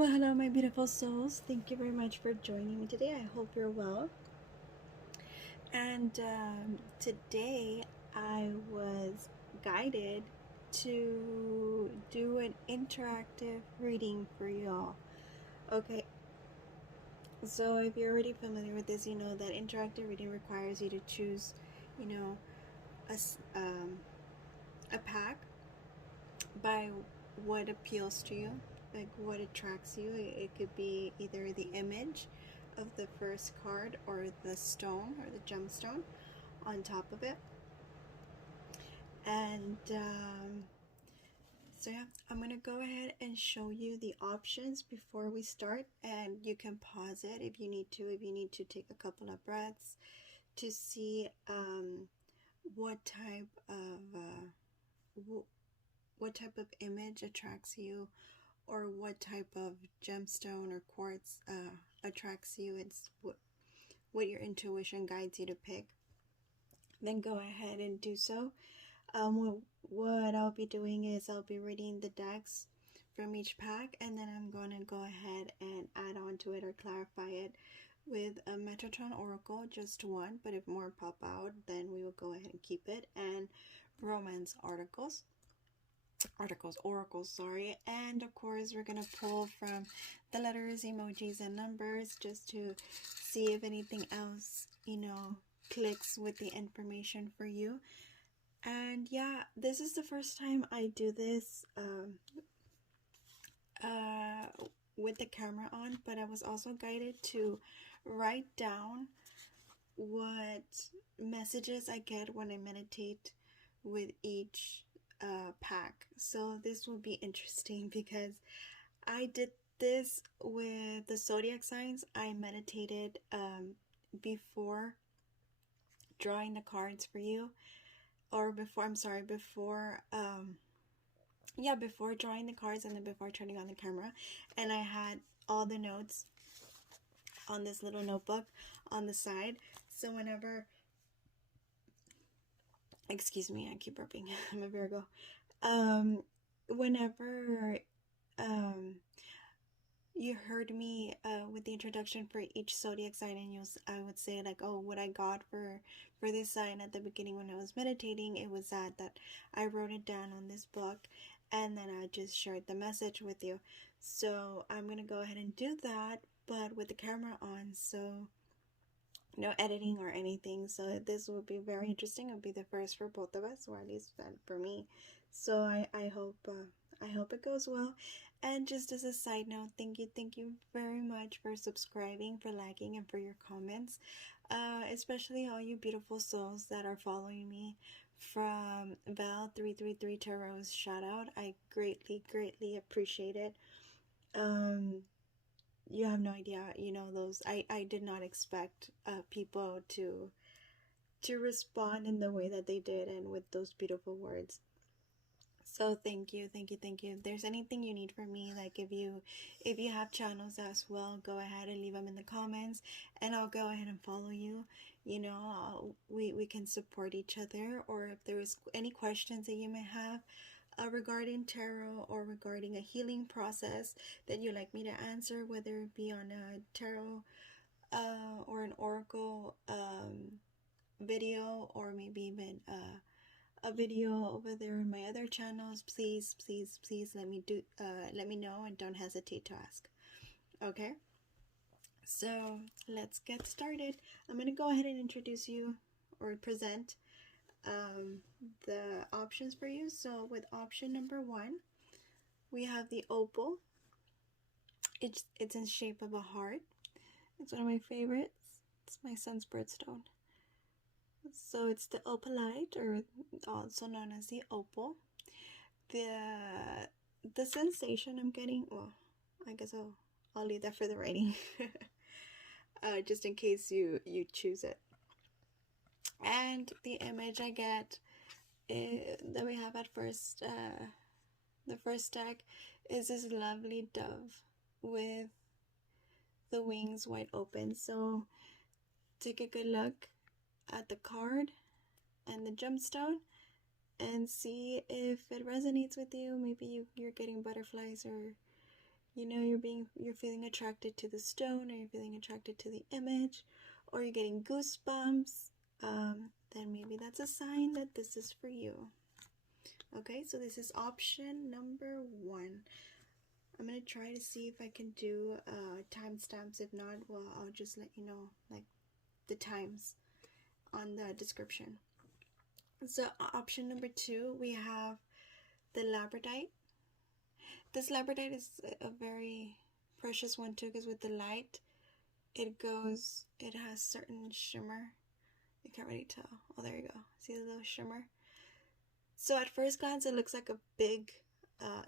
Well, hello, my beautiful souls. Thank you very much for joining me today. I hope you're well. And today I was guided to do an interactive reading for y'all. Okay, so if you're already familiar with this, you know that interactive reading requires you to choose, a pack by what appeals to you, like what attracts you. It could be either the image of the first card or the stone or the gemstone on top of it. And so yeah, I'm gonna go ahead and show you the options before we start, and you can pause it if you need to take a couple of breaths to see what type of image attracts you, or what type of gemstone or quartz attracts you. It's what your intuition guides you to pick. Then go ahead and do so. What I'll be doing is I'll be reading the decks from each pack, and then I'm going to go ahead and add on to it or clarify it with a Metatron Oracle, just one, but if more pop out, then we will go ahead and keep it, and Romance Oracles, sorry. And of course, we're gonna pull from the letters, emojis, and numbers just to see if anything else, clicks with the information for you. And yeah, this is the first time I do this with the camera on, but I was also guided to write down what messages I get when I meditate with each pack. So this will be interesting because I did this with the zodiac signs. I meditated before drawing the cards for you, or before drawing the cards, and then before turning on the camera, and I had all the notes on this little notebook on the side. So whenever, excuse me, I keep burping, I'm a Virgo. Whenever you heard me with the introduction for each zodiac sign, and I would say like, oh, what I got for this sign at the beginning when I was meditating, it was that I wrote it down on this book, and then I just shared the message with you. So I'm gonna go ahead and do that, but with the camera on, so no editing or anything. So this will be very interesting. It'll be the first for both of us, or at least for me. So I hope it goes well. And just as a side note, thank you very much for subscribing, for liking, and for your comments. Especially all you beautiful souls that are following me. From Val333 Tarot's shout out. I greatly appreciate it. You have no idea, those I did not expect people to respond in the way that they did, and with those beautiful words. So thank you. If there's anything you need from me, like if you have channels as well, go ahead and leave them in the comments, and I'll go ahead and follow you. We can support each other, or if there is any questions that you may have regarding tarot, or regarding a healing process that you'd like me to answer, whether it be on a tarot or an oracle video, or maybe even a video over there in my other channels, please let me know, and don't hesitate to ask. Okay, so let's get started. I'm gonna go ahead and introduce you, or present the options for you. So with option number 1, we have the opal. It's in shape of a heart. It's one of my favorites. It's my son's birthstone. So it's the opalite, or also known as the opal. The sensation I'm getting, well, I guess I'll leave that for the writing. Just in case you choose it. And the image I get that we have at first, the first deck, is this lovely dove with the wings wide open. So take a good look at the card and the gemstone and see if it resonates with you. Maybe you're getting butterflies, or you know you're feeling attracted to the stone, or you're feeling attracted to the image, or you're getting goosebumps, then maybe that's a sign that this is for you. Okay, so this is option number 1. I'm gonna try to see if I can do timestamps. If not, well, I'll just let you know like the times on the description. So option number 2, we have the labradorite. This labradorite is a very precious one too, because with the light, it has certain shimmer. You can't really tell. Oh, there you go. See the little shimmer? So at first glance, it looks like a big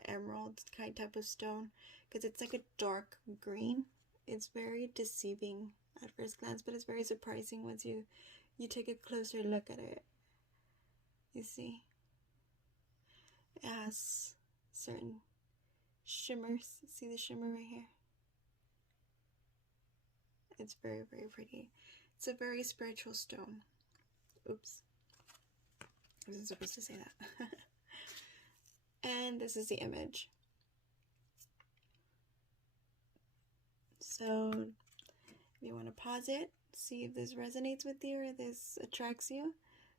emerald type of stone, because it's like a dark green. It's very deceiving at first glance, but it's very surprising once you take a closer look at it. You see, it has certain shimmers. See the shimmer right here? It's very, very pretty. It's a very spiritual stone. Oops, I wasn't supposed to say that. And this is the image. So if you want to pause it, see if this resonates with you or this attracts you.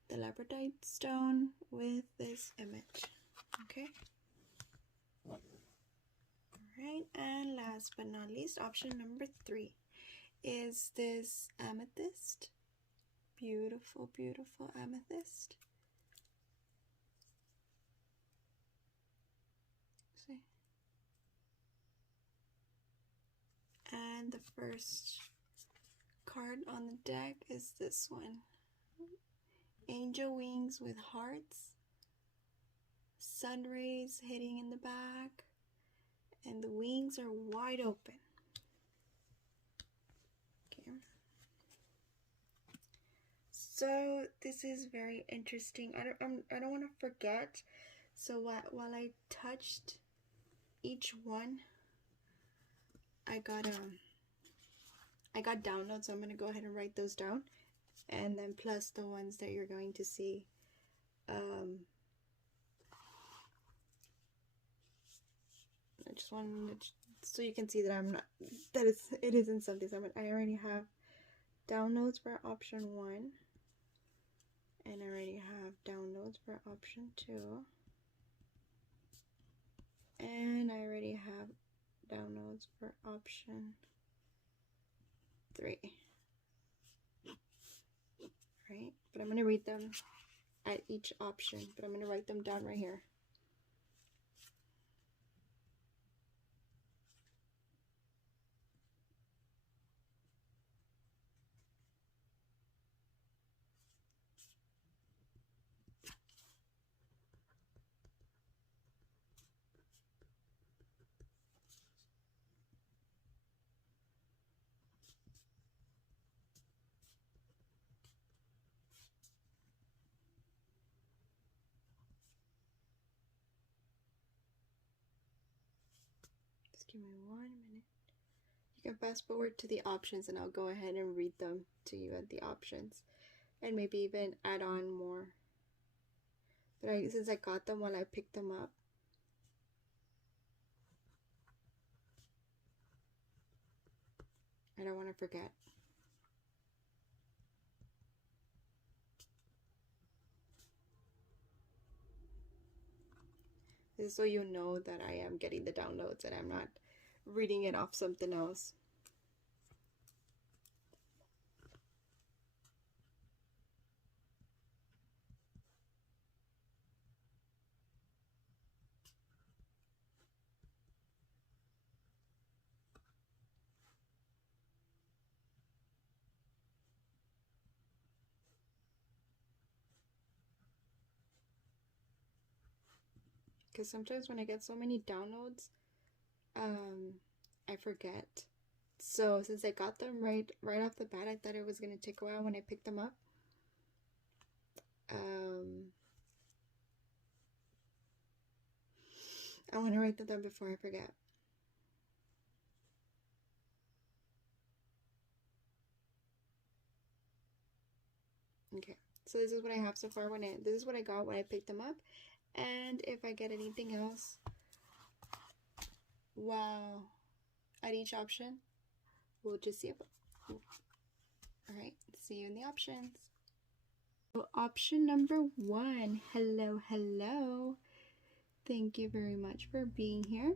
The labradorite stone with this image. Okay. Alright, and last but not least, option number 3 is this amethyst. Beautiful, beautiful amethyst. See? And the first card on the deck is this one. Angel wings with hearts, sun rays hitting in the back, and the wings are wide open. Okay. So this is very interesting. I don't want to forget. So while I touched each one, I got downloads. So I'm gonna go ahead and write those down, and then plus the ones that you're going to see. I just wanted to, so you can see that it isn't something. So I already have downloads for option 1, and I already have downloads for option 2, and I already have downloads for option 3. Right, but I'm going to read them at each option, but I'm going to write them down right here. Give me 1 minute. You can fast forward to the options and I'll go ahead and read them to you at the options, and maybe even add on more. But since I got them while I picked them up, I don't want to forget. This is so you know that I am getting the downloads and I'm not reading it off something else. Because sometimes when I get so many downloads, I forget. So since I got them right off the bat, I thought it was going to take a while when I picked them up. I want to write them down before I forget. Okay, so this is what I have so far this is what I got when I picked them up. And if I get anything else, wow, at each option. We'll just see it. Alright, see you in the options. So option number 1. Hello, hello. Thank you very much for being here.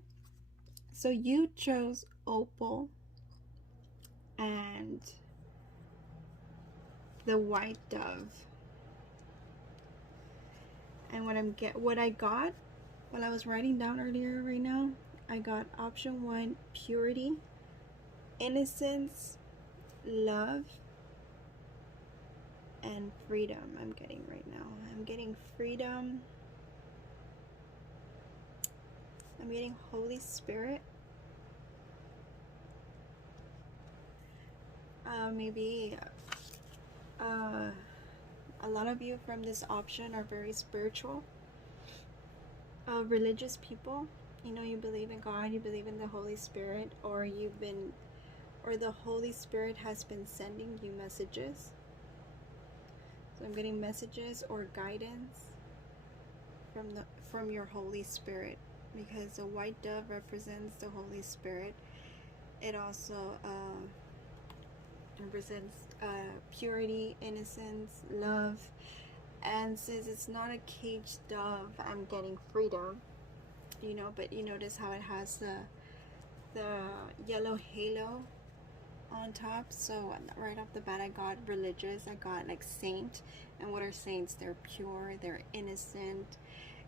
So you chose opal and the white dove. And what I got while I was writing down earlier right now, I got option 1, purity, innocence, love, and freedom. I'm getting right now. I'm getting freedom. I'm getting Holy Spirit. Maybe a lot of you from this option are very spiritual, religious people. You know, you believe in God, you believe in the Holy Spirit, or the Holy Spirit has been sending you messages. So I'm getting messages or guidance from your Holy Spirit, because the white dove represents the Holy Spirit. It also represents purity, innocence, love. And since it's not a caged dove, I'm getting freedom. You know, but you notice how it has the yellow halo on top. So right off the bat, I got religious. I got like saint. And what are saints? They're pure, they're innocent,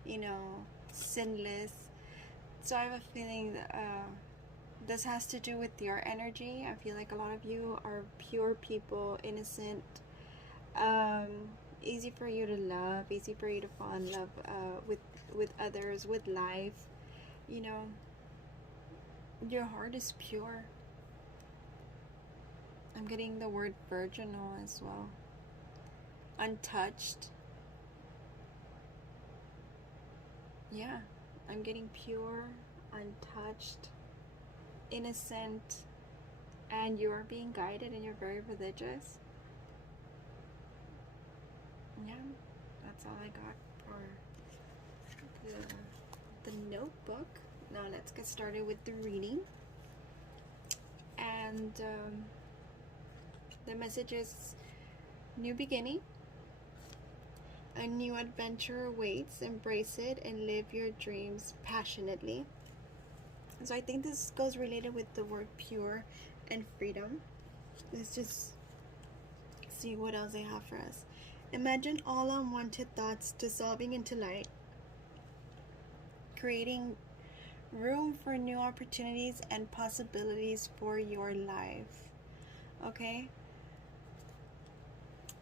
you know, sinless. So I have a feeling that this has to do with your energy. I feel like a lot of you are pure people, innocent, easy for you to love, easy for you to fall in love with others, with life. You know, your heart is pure. I'm getting the word virginal as well. Untouched. Yeah, I'm getting pure, untouched, innocent, and you're being guided, and you're very religious. Yeah, that's all I got for the notebook. Now let's get started with the reading. And the message is new beginning. A new adventure awaits. Embrace it and live your dreams passionately. So I think this goes related with the word pure and freedom. Let's just see what else they have for us. Imagine all unwanted thoughts dissolving into light, creating room for new opportunities and possibilities for your life. Okay?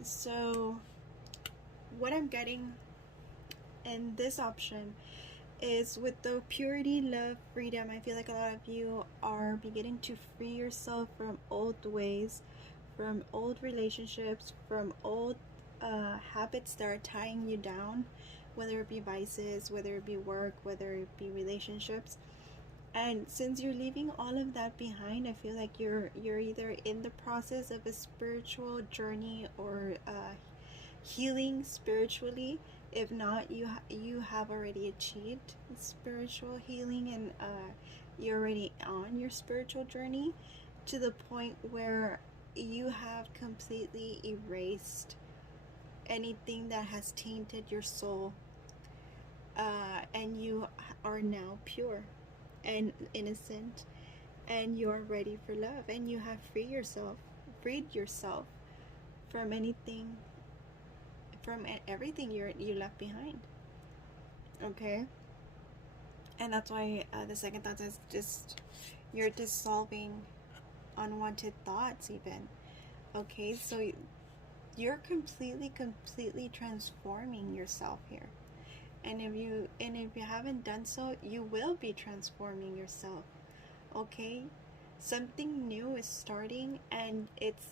So what I'm getting in this option is with the purity, love, freedom. I feel like a lot of you are beginning to free yourself from old ways, from old relationships, from old habits that are tying you down, whether it be vices, whether it be work, whether it be relationships. And since you're leaving all of that behind, I feel like you're either in the process of a spiritual journey or healing spiritually. If not, you have already achieved spiritual healing, and you're already on your spiritual journey to the point where you have completely erased anything that has tainted your soul, and you are now pure and innocent, and you're ready for love, and you have freed yourself from anything, from everything you left behind. Okay? And that's why the second thought is just you're dissolving unwanted thoughts even. Okay, so you're completely transforming yourself here. And if you haven't done so, you will be transforming yourself. Okay? Something new is starting, and it's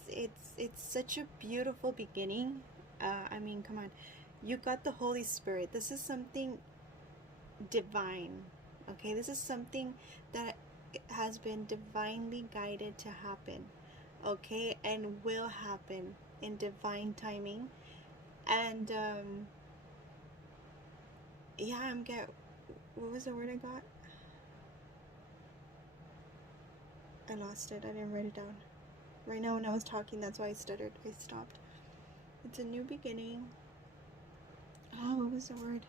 such a beautiful beginning. I mean, come on. You got the Holy Spirit. This is something divine. Okay? This is something that has been divinely guided to happen. Okay? And will happen in divine timing. And yeah, what was the word I got? I lost it. I didn't write it down. Right now when I was talking, that's why I stuttered. I stopped. It's a new beginning. Oh, what was the word?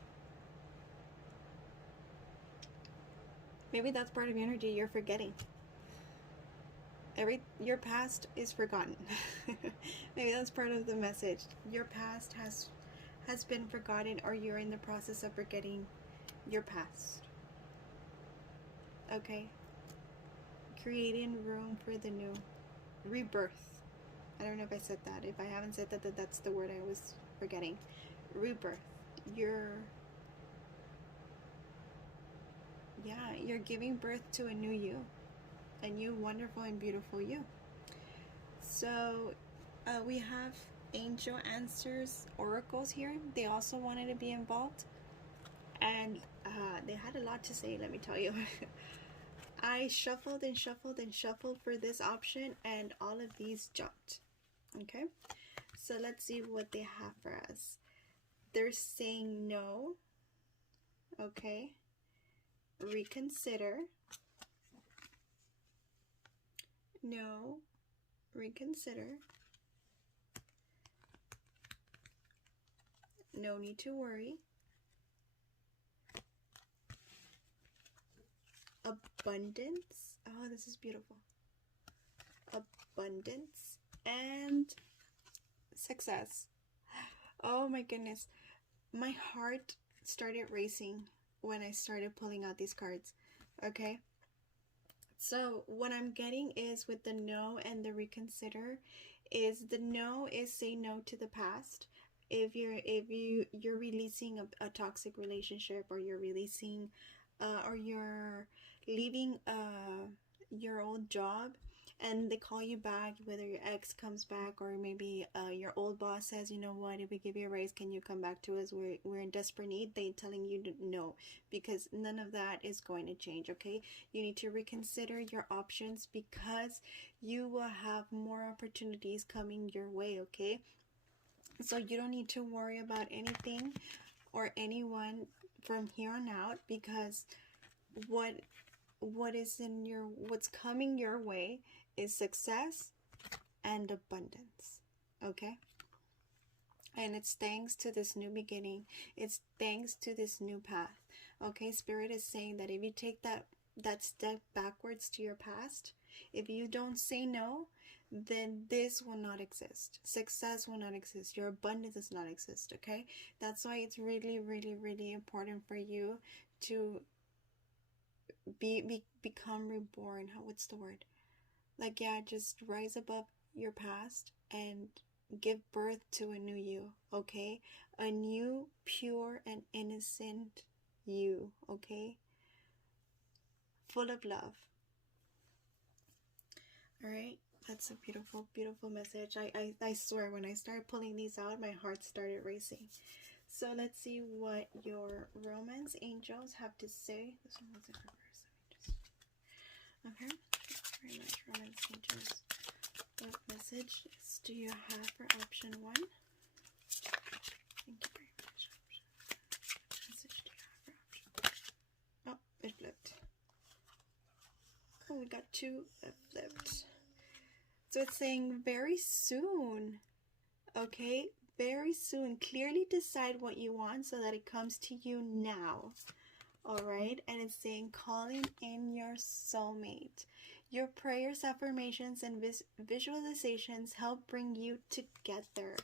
Maybe that's part of energy you're forgetting. Your past is forgotten. Maybe that's part of the message. Your past has been forgotten, or you're in the process of forgetting your past. Okay? Creating room for the new. Rebirth. I don't know if I said that. If I haven't said that, that's the word I was forgetting. Rebirth. You're giving birth to a new you. A new wonderful and beautiful you. So we have angel answers, oracles here. They also wanted to be involved. And they had a lot to say, let me tell you. I shuffled and shuffled and shuffled for this option, and all of these jumped. Okay, so let's see what they have for us. They're saying no. Okay. Reconsider. No. Reconsider. No need to worry. Abundance. Oh, this is beautiful. Abundance and success. Oh my goodness. My heart started racing when I started pulling out these cards. Okay. So what I'm getting is with the no and the reconsider is the no is say no to the past. If you're releasing a toxic relationship, or you're releasing or you're leaving your old job and they call you back, whether your ex comes back, or maybe your old boss says, you know what, if we give you a raise, can you come back to us, we're in desperate need, they telling you to no, because none of that is going to change. Okay, you need to reconsider your options, because you will have more opportunities coming your way. Okay, so you don't need to worry about anything or anyone from here on out, because what's coming your way is success and abundance. Okay, and it's thanks to this new beginning, it's thanks to this new path. Okay, Spirit is saying that if you take that step backwards to your past, if you don't say no, then this will not exist. Success will not exist. Your abundance does not exist. Okay, that's why it's really, really, really important for you to become reborn. What's the word? Like, yeah, just rise above your past and give birth to a new you. Okay, a new, pure and innocent you. Okay, full of love. All right, that's a beautiful, beautiful message. I swear, when I started pulling these out, my heart started racing. So let's see what your romance angels have to say. This one was in reverse. Okay, very much, romance angels. What messages do you have for option 1? Thank you very much. What message do you have for option 1? Oh, it flipped. Oh, we got 2 that flipped. So it's saying very soon. Okay, very soon. Clearly decide what you want so that it comes to you now. Alright, and it's saying calling in your soulmate. Your prayers, affirmations, and visualizations help bring you together.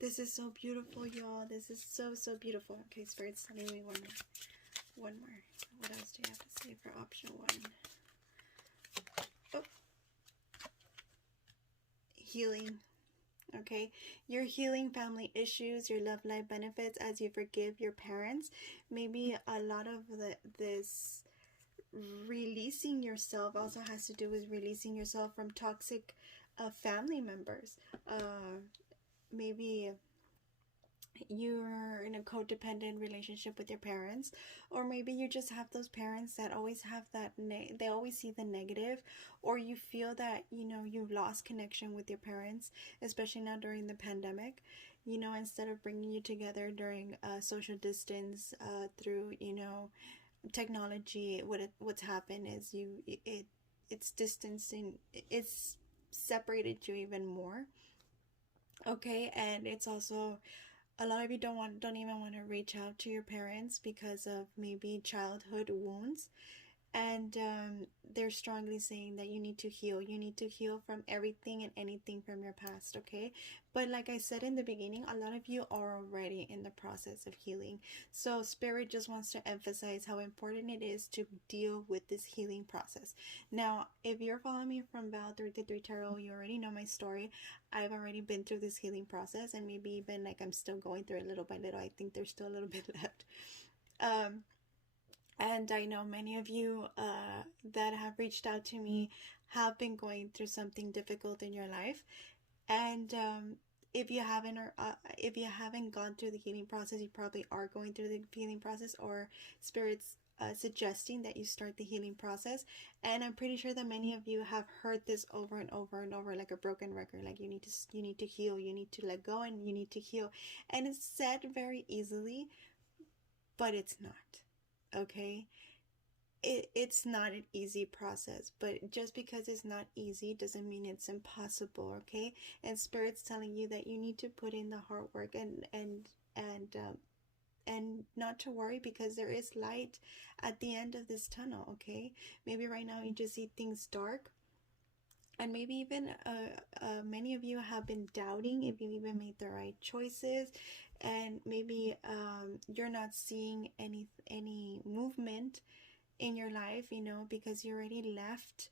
This is so beautiful, y'all. This is so, so beautiful. Okay, Spirit's telling me one more. What else do you have to say for option 1? Oh. Healing. Okay, you're healing family issues, your love life benefits as you forgive your parents. Maybe a lot of this releasing yourself also has to do with releasing yourself from toxic family members. Maybe you're in a codependent relationship with your parents, or maybe you just have those parents that always have that they always see the negative, or you feel that, you know, you've lost connection with your parents, especially now during the pandemic. You know, instead of bringing you together during social distance through, you know, technology, what's happened is it's distancing, it's separated you even more. Okay, and it's also, a lot of you don't even want to reach out to your parents because of maybe childhood wounds, and they're strongly saying that you need to heal. You need to heal from everything and anything from your past, okay? But like I said in the beginning, a lot of you are already in the process of healing. So Spirit just wants to emphasize how important it is to deal with this healing process. Now, if you're following me from Val 33 Tarot, you already know my story. I've already been through this healing process, and maybe even like I'm still going through it little by little. I think there's still a little bit left. And I know many of you that have reached out to me have been going through something difficult in your life. And if you haven't, or if you haven't gone through the healing process, you probably are going through the healing process, or Spirit's suggesting that you start the healing process. And I'm pretty sure that many of you have heard this over and over and over, like a broken record. Like you need to heal, you need to let go, and you need to heal. And it's said very easily, but it's not. Okay, it's not an easy process, but just because it's not easy doesn't mean it's impossible. Okay, and Spirit's telling you that you need to put in the hard work, and not to worry, because there is light at the end of this tunnel. Okay, maybe right now you just see things dark, and maybe even many of you have been doubting if you even made the right choices, and maybe you're not seeing any movement in your life, because you already left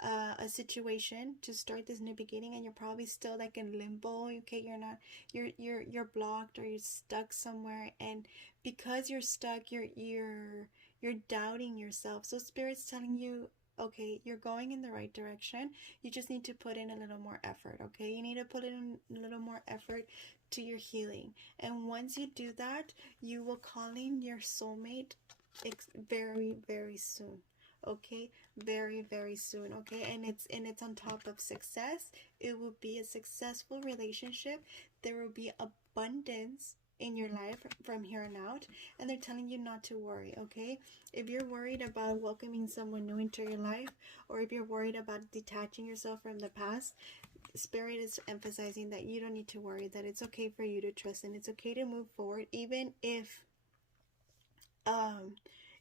a situation to start this new beginning, and you're probably still like in limbo. Okay, you're blocked, or you're stuck somewhere, and because you're stuck, you're doubting yourself. So Spirit's telling you, okay, you're going in the right direction. You just need to put in a little more effort. Okay, you need to put in a little more effort to your healing, and once you do that, you will call in your soulmate very, very soon. Okay, very, very soon. Okay, and it's on top of success. It will be a successful relationship. There will be abundance in your life from here on out, and they're telling you not to worry. Okay, if you're worried about welcoming someone new into your life, or if you're worried about detaching yourself from the past, Spirit is emphasizing that you don't need to worry, that it's okay for you to trust, and it's okay to move forward even if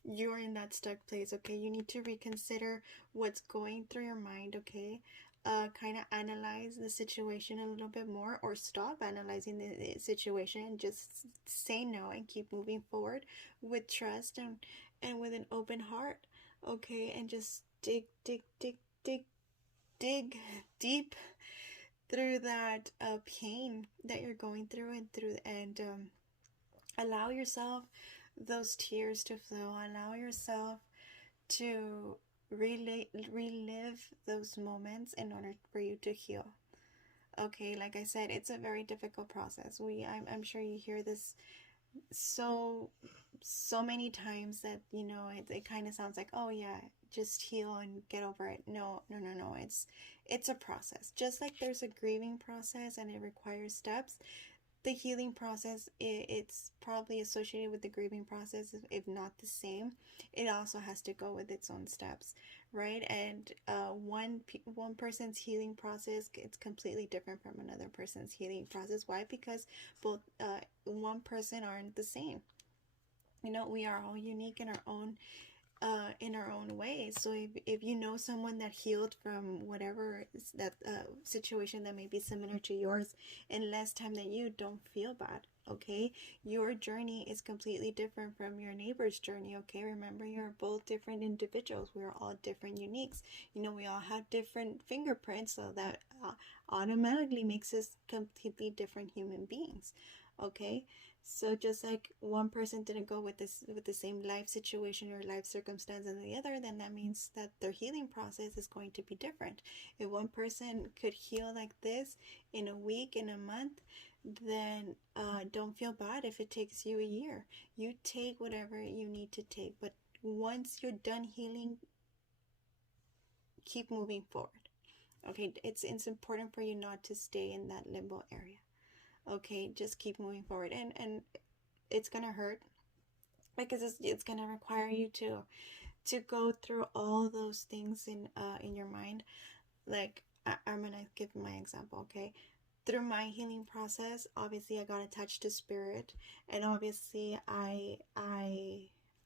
you're in that stuck place. Okay, you need to reconsider what's going through your mind. Okay, kind of analyze the situation a little bit more, or stop analyzing the situation and just say no and keep moving forward with trust and with an open heart. Okay, and just dig deep through that pain that you're going through, and allow yourself those tears to flow. Allow yourself to relive those moments in order for you to heal. Okay, like I said, it's a very difficult process. I'm sure you hear this so many times that it kind of sounds like, oh yeah, just heal and get over it. No. It's a process. Just like there's a grieving process and it requires steps, the healing process, it's probably associated with the grieving process, if not the same. It also has to go with its own steps, right? And one person's healing process, it's completely different from another person's healing process. Why? Because both one person aren't the same. We are all unique in our own way. So if you know someone that healed from whatever that situation that may be similar to yours in less time than you, don't feel bad. Okay, your journey is completely different from your neighbor's journey. Okay, remember, you're both different individuals. We're all different uniques. We all have different fingerprints, so that automatically makes us completely different human beings. Okay, so just like one person didn't go with the same life situation or life circumstance as the other, then that means that their healing process is going to be different. If one person could heal like this in a week, in a month, then don't feel bad if it takes you a year. You take whatever you need to take, but once you're done healing, keep moving forward. Okay, it's important for you not to stay in that limbo area. Okay, just keep moving forward, and it's gonna hurt, because it's gonna require you to to go through all those things in your mind. Like, I'm gonna give my example, okay? Through my healing process, obviously I got attached to spirit, and obviously I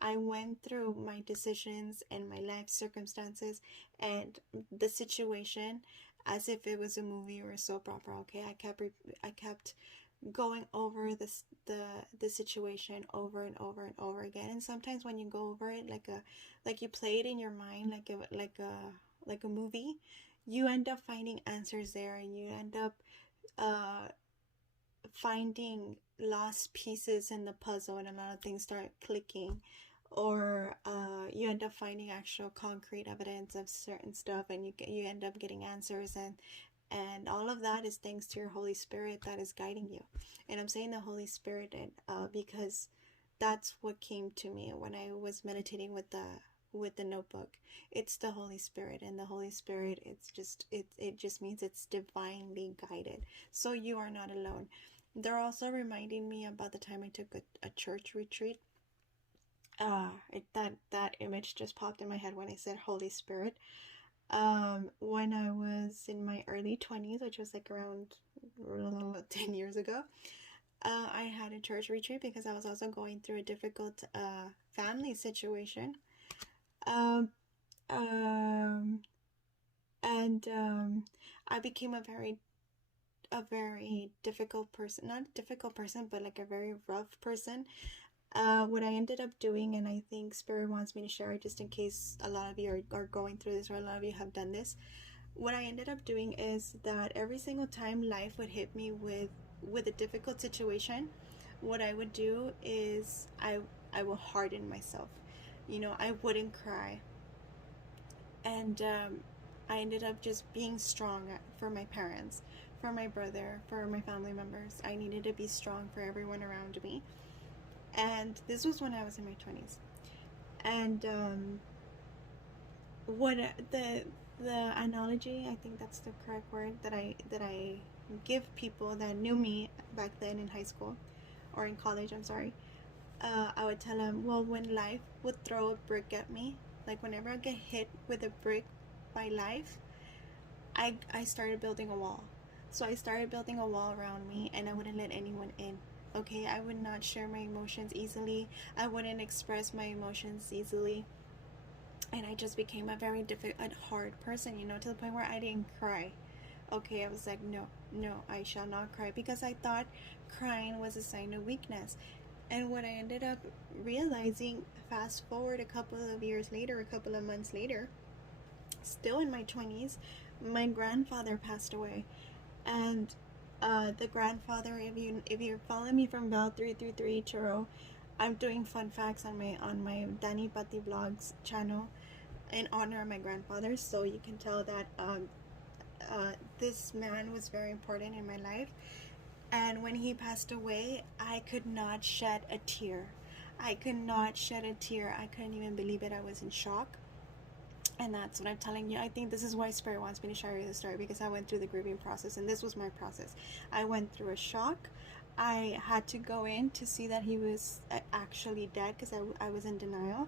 went through my decisions and my life circumstances and the situation as if it was a movie or a soap opera. Okay, I kept going over the situation over and over and over again. And sometimes when you go over it like you play it in your mind like a movie, you end up finding answers there, and you end up uh finding lost pieces in the puzzle, and a lot of things start clicking, or you end up finding actual concrete evidence of certain stuff, and you end up getting answers, and all of that is thanks to your Holy Spirit that is guiding you. And I'm saying the Holy Spirit because that's what came to me when I was meditating with the notebook. It's the Holy Spirit, and the Holy Spirit, it just means it's divinely guided, so you are not alone. They're also reminding me about the time I took a church retreat. That image just popped in my head when I said Holy Spirit. When I was in my early 20s, which was like around 10 years ago, I had a church retreat because I was also going through a difficult family situation. And I became a very difficult person, not a difficult person, but like a very rough person. What I ended up doing, and I think Spirit wants me to share it just in case a lot of you are going through this, or a lot of you have done this. What I ended up doing is that every single time life would hit me with a difficult situation, what I would do is I will harden myself. I wouldn't cry. And I ended up just being strong for my parents, for my brother, for my family members. I needed to be strong for everyone around me. And this was when I was in my 20s. And what the analogy, I think that's the correct word, that I give people that knew me back then in high school or in college, I'm sorry. I would tell them, well, when life would throw a brick at me, like whenever I get hit with a brick by life, I started building a wall. So I started building a wall around me, and I wouldn't let anyone in. Okay, I would not share my emotions easily. I wouldn't express my emotions easily. And I just became a very difficult, hard person, to the point where I didn't cry. Okay, I was like, no, I shall not cry, because I thought crying was a sign of weakness. And what I ended up realizing, fast forward a couple of years later, a couple of months later, still in my 20s, my grandfather passed away. And the grandfather, if you follow me from Bell 333 Churro, I'm doing fun facts on my Danny Pati Vlogs channel in honor of my grandfather, so you can tell that this man was very important in my life. And when he passed away, I could not shed a tear. I could not shed a tear. I couldn't even believe it. I was in shock. And that's what I'm telling you. I think this is why Spirit wants me to share you the story, because I went through the grieving process, and this was my process. I went through a shock. I had to go in to see that he was actually dead, because I was in denial.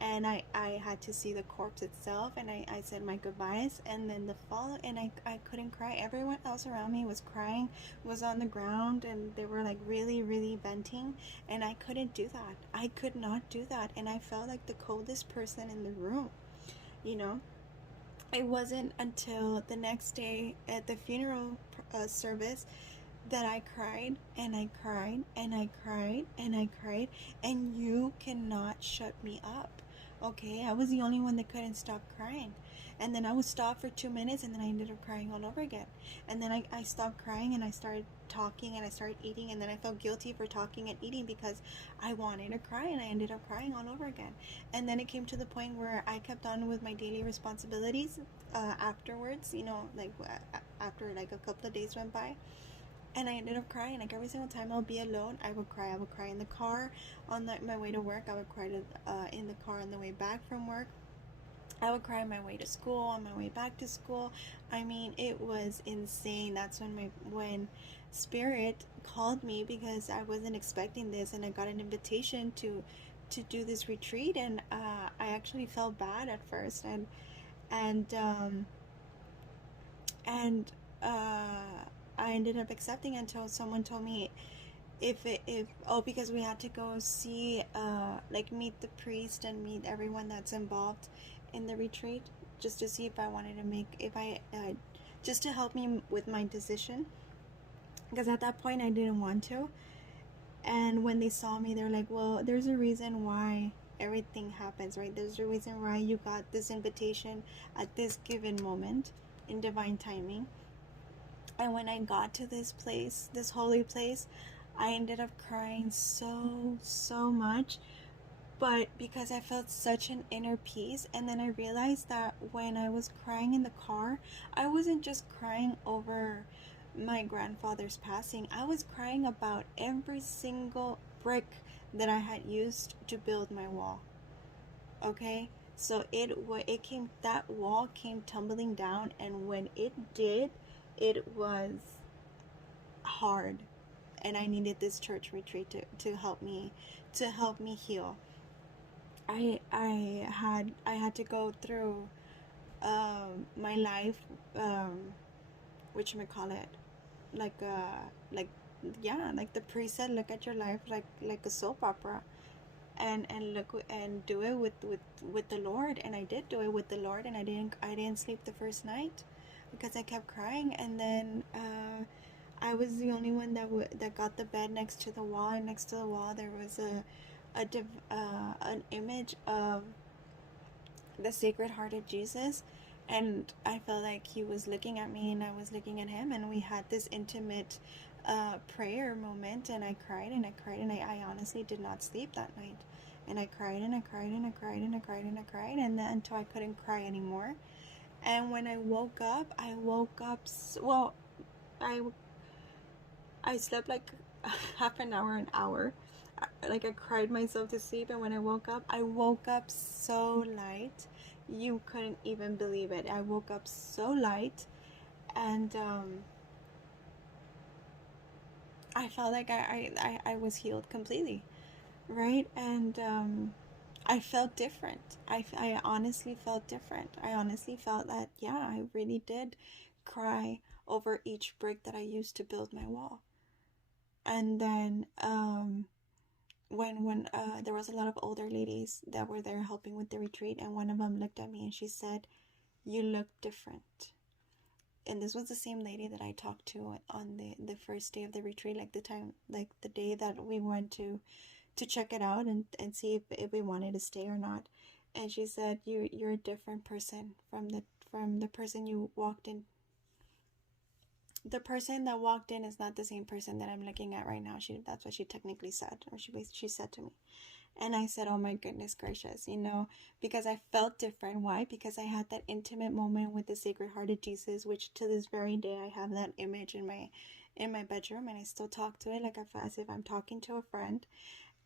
And I had to see the corpse itself, and I said my goodbyes, and then the fall, and I couldn't cry. Everyone else around me was crying, was on the ground, and they were like really, really venting, and I couldn't do that. I could not do that, and I felt like the coldest person in the room. It wasn't until the next day at the funeral service that I cried, and I cried, and I cried, and I cried, and you cannot shut me up. Okay, I was the only one that couldn't stop crying. And then I would stop for 2 minutes, and then I ended up crying all over again. And then I stopped crying, and I started talking, and I started eating, and then I felt guilty for talking and eating because I wanted to cry, and I ended up crying all over again. And then it came to the point where I kept on with my daily responsibilities afterwards, after like a couple of days went by. And I ended up crying. Like every single time I'll be alone, I would cry. I would cry in the car on my way to work. I would cry in the car on the way back from work. I would cry on my way to school, on my way back to school. I mean, it was insane. That's when Spirit called me, because I wasn't expecting this, and I got an invitation to to do this retreat, and I actually felt bad at first, and and I ended up accepting until someone told me if because we had to go see like meet the priest and meet everyone that's involved in the retreat, just to see if I wanted to make if I just to help me with my decision, because at that point I didn't want to. And when they saw me, they're like, well, there's a reason why everything happens, right? There's a reason why you got this invitation at this given moment in divine timing. And when I got to this place, this holy place, I ended up crying so much, but because I felt such an inner peace. And then I realized that when I was crying in the car, I wasn't just crying over my grandfather's passing. I was crying about every single brick that I had used to build my wall. Okay? So it came, that wall came tumbling down, and when it did, it was hard. And I needed this church retreat to help me heal. I had to go through my life, whatchamacallit, like yeah, like the priest said, look at your life like a soap opera, and look and do it with the Lord. And I did do it with the Lord, and I didn't sleep the first night because I kept crying. And then I was the only one that got the bed next to the wall, and next to the wall there was an image of the Sacred Heart of Jesus, and I felt like he was looking at me and I was looking at him, and we had this intimate prayer moment. And I cried and I cried, and I honestly did not sleep that night, and I cried and I cried and I cried and I cried and I cried, and then until I couldn't cry anymore. And when I woke up, well, I slept like half an hour, an hour. Like I cried myself to sleep, and when I woke up so light. You couldn't even believe it. I woke up so light, and I felt like I was healed completely, right? And I felt different. I honestly felt different. I honestly felt that, yeah, I really did cry over each brick that I used to build my wall. And then when there was a lot of older ladies that were there helping with the retreat, and one of them looked at me and she said, you look different. And this was the same lady that I talked to on the first day of the retreat, like the day that we went to check it out and see if we wanted to stay or not. And she said, you're a different person from the person you walked in. The person that walked in is not the same person that I'm looking at right now. That's what she technically said, or she said to me. And I said, oh my goodness gracious, because I felt different. Why? Because I had that intimate moment with the Sacred Heart of Jesus, which to this very day I have that image in my bedroom, and I still talk to it as if I'm talking to a friend.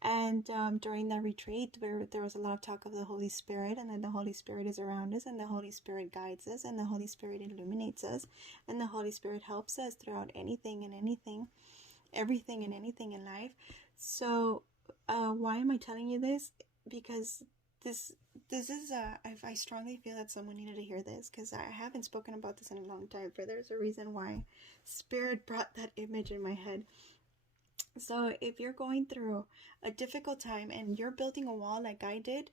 And during that retreat, there was a lot of talk of the Holy Spirit, and that the Holy Spirit is around us, and the Holy Spirit guides us, and the Holy Spirit illuminates us, and the Holy Spirit helps us throughout everything and anything in life. So why am I telling you this? Because this is I strongly feel that someone needed to hear this, because I haven't spoken about this in a long time, but there's a reason why Spirit brought that image in my head. So if you're going through a difficult time and you're building a wall like I did,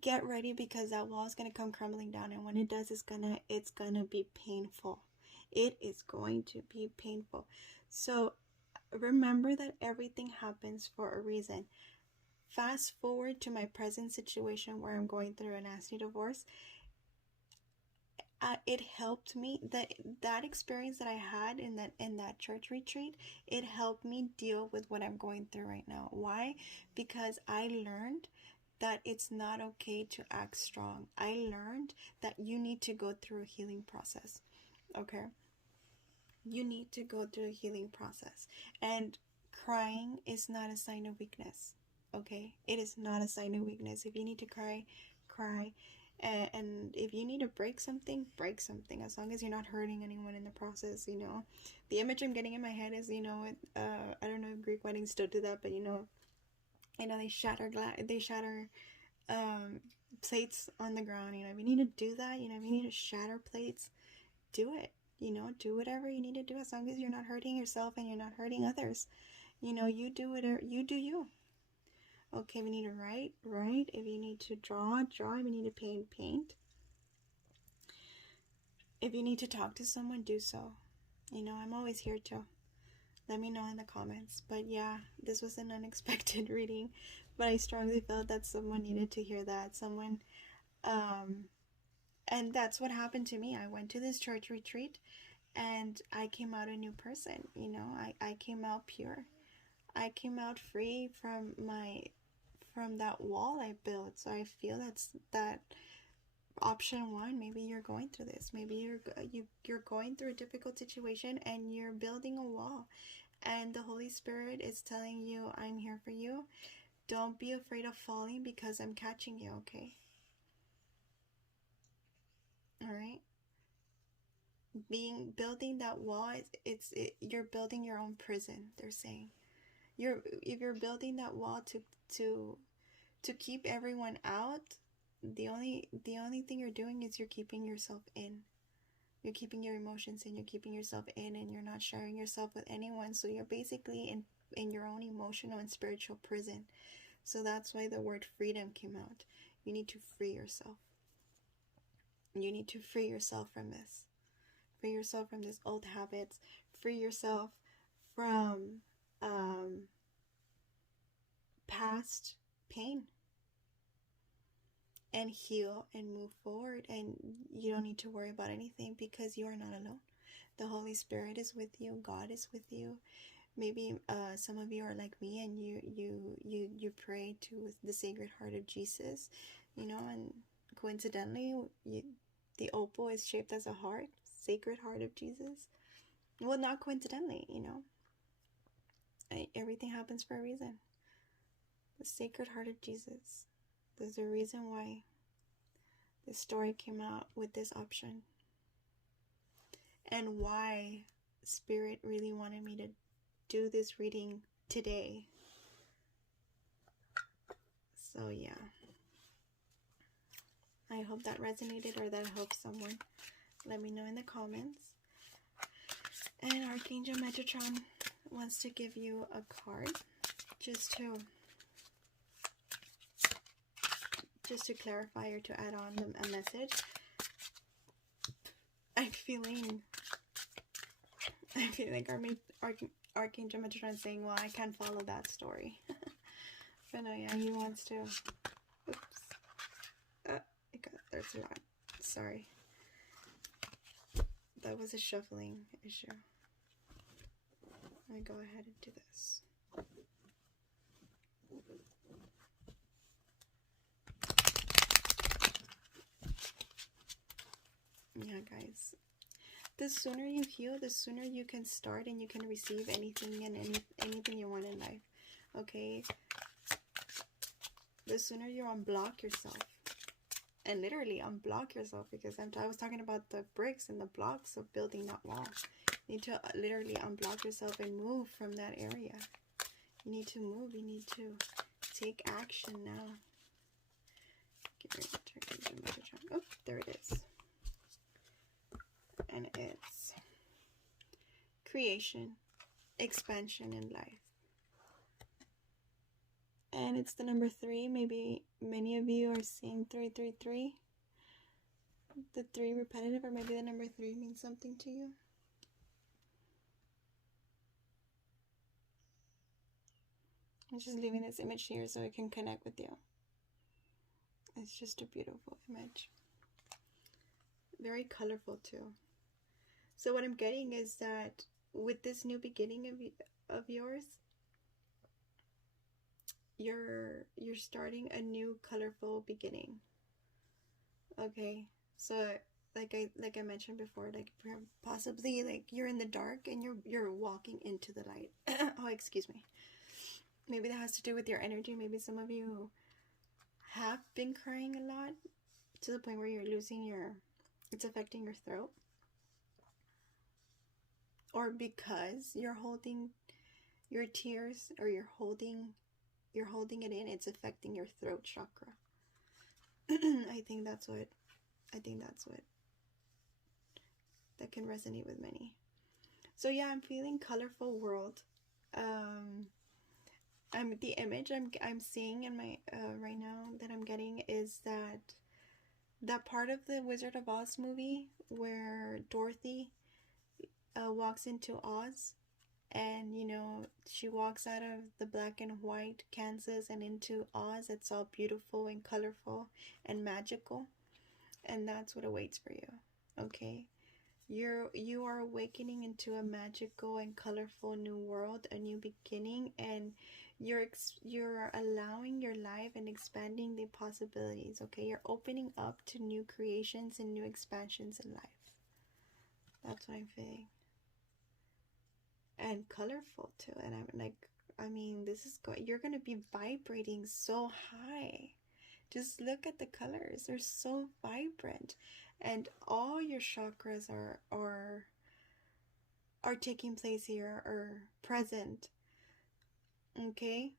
get ready, because that wall is going to come crumbling down, and when it does, it's gonna be painful. It is going to be painful. So remember that everything happens for a reason. Fast forward to my present situation where I'm going through a nasty divorce. It helped me, that experience that I had in that church retreat, it helped me deal with what I'm going through right now. Why? Because I learned that it's not okay to act strong. I learned that you need to go through a healing process. Okay? You need to go through a healing process. And crying is not a sign of weakness. Okay? It is not a sign of weakness. If you need to cry, cry. And if you need to break something, as long as you're not hurting anyone in the process. The image I'm getting in my head is, I don't know if Greek weddings still do that, but I know they shatter plates on the ground. You know, if you need to do that, you know, if you need to shatter plates, do it. You know, do whatever you need to do, as long as you're not hurting yourself and you're not hurting others. You know, you do whatever, you do you. Okay, if you need to write, write. If you need to draw, draw. If you need to paint, paint. If you need to talk to someone, do so. You know, I'm always here to. Let me know in the comments. But yeah, this was an unexpected reading, but I strongly felt that someone needed to hear that. Someone, and that's what happened to me. I went to this church retreat and I came out a new person. You know, I came out pure. I came out free from that wall I built. So I feel that option one. Maybe you're going through this. Maybe you're going through a difficult situation and you're building a wall, and the Holy Spirit is telling you, I'm here for you. Don't be afraid of falling, because I'm catching you. Okay, all right. Building that wall, you're building your own prison. They're saying if you're building that wall to keep everyone out, the only thing you're doing is you're keeping yourself in. You're keeping your emotions in, you're keeping yourself in, and you're not sharing yourself with anyone. So you're basically in your own emotional and spiritual prison. So that's why the word freedom came out. You need to free yourself. You need to free yourself from this. Free yourself from these old habits. Free yourself from past pain. And heal and move forward. And you don't need to worry about anything, because you are not alone. The Holy Spirit is with you. God is with you. Maybe some of you are like me, and you pray to the Sacred Heart of Jesus, you know, and coincidentally, the opal is shaped as a heart. Sacred Heart of Jesus. Well, not coincidentally, you know. Everything happens for a reason. The Sacred Heart of Jesus. There's a reason why this story came out with this option, and why Spirit really wanted me to do this reading today. So yeah, I hope that resonated, or that helped someone. Let me know in the comments. And Archangel Metatron wants to give you a card just to clarify, or to add on a message. I'm feeling like Archangel Metatron is saying, well, I can't follow that story. But no, yeah, he wants to. Oops. There's a lot. Sorry. That was a shuffling issue. Let me go ahead and do this. Yeah, guys. The sooner you heal, the sooner you can start and you can receive anything and anything you want in life. Okay? The sooner you unblock yourself. And literally unblock yourself, because I was talking about the bricks and the blocks of building that wall. You need to literally unblock yourself and move from that area. You need to move. You need to take action now. Oh, there it is. And it's creation, expansion in life. And it's the number 3. Maybe many of you are seeing 333. The 3 repetitive, or maybe the number 3 means something to you. I'm just leaving this image here so I can connect with you. It's just a beautiful image. Very colorful too. So what I'm getting is that with this new beginning of yours, you're starting a new colorful beginning. Okay, so like I mentioned before, like possibly like you're in the dark and you're walking into the light. Oh, excuse me. Maybe that has to do with your energy. Maybe some of you have been crying a lot to the point where you're losing it's affecting your throat. Or because you're holding your tears, or you're holding you're holding it in, it's affecting your throat chakra. I think that's what that can resonate with many. So yeah, I'm feeling colorful world. The image I'm seeing in my right now that I'm getting is that part of the Wizard of Oz movie where Dorothy walks into Oz, and you know, she walks out of the black and white Kansas and into Oz. It's all beautiful and colorful and magical, and that's what awaits for you. Okay, you are awakening into a magical and colorful new world, a new beginning, and you're allowing your life and expanding the possibilities. Okay, you're opening up to new creations and new expansions in life. That's what I'm feeling. And colorful too. And I'm like, I mean, you're gonna be vibrating so high. Just look at the colors, they're so vibrant, and all your chakras are taking place here, or present. Okay,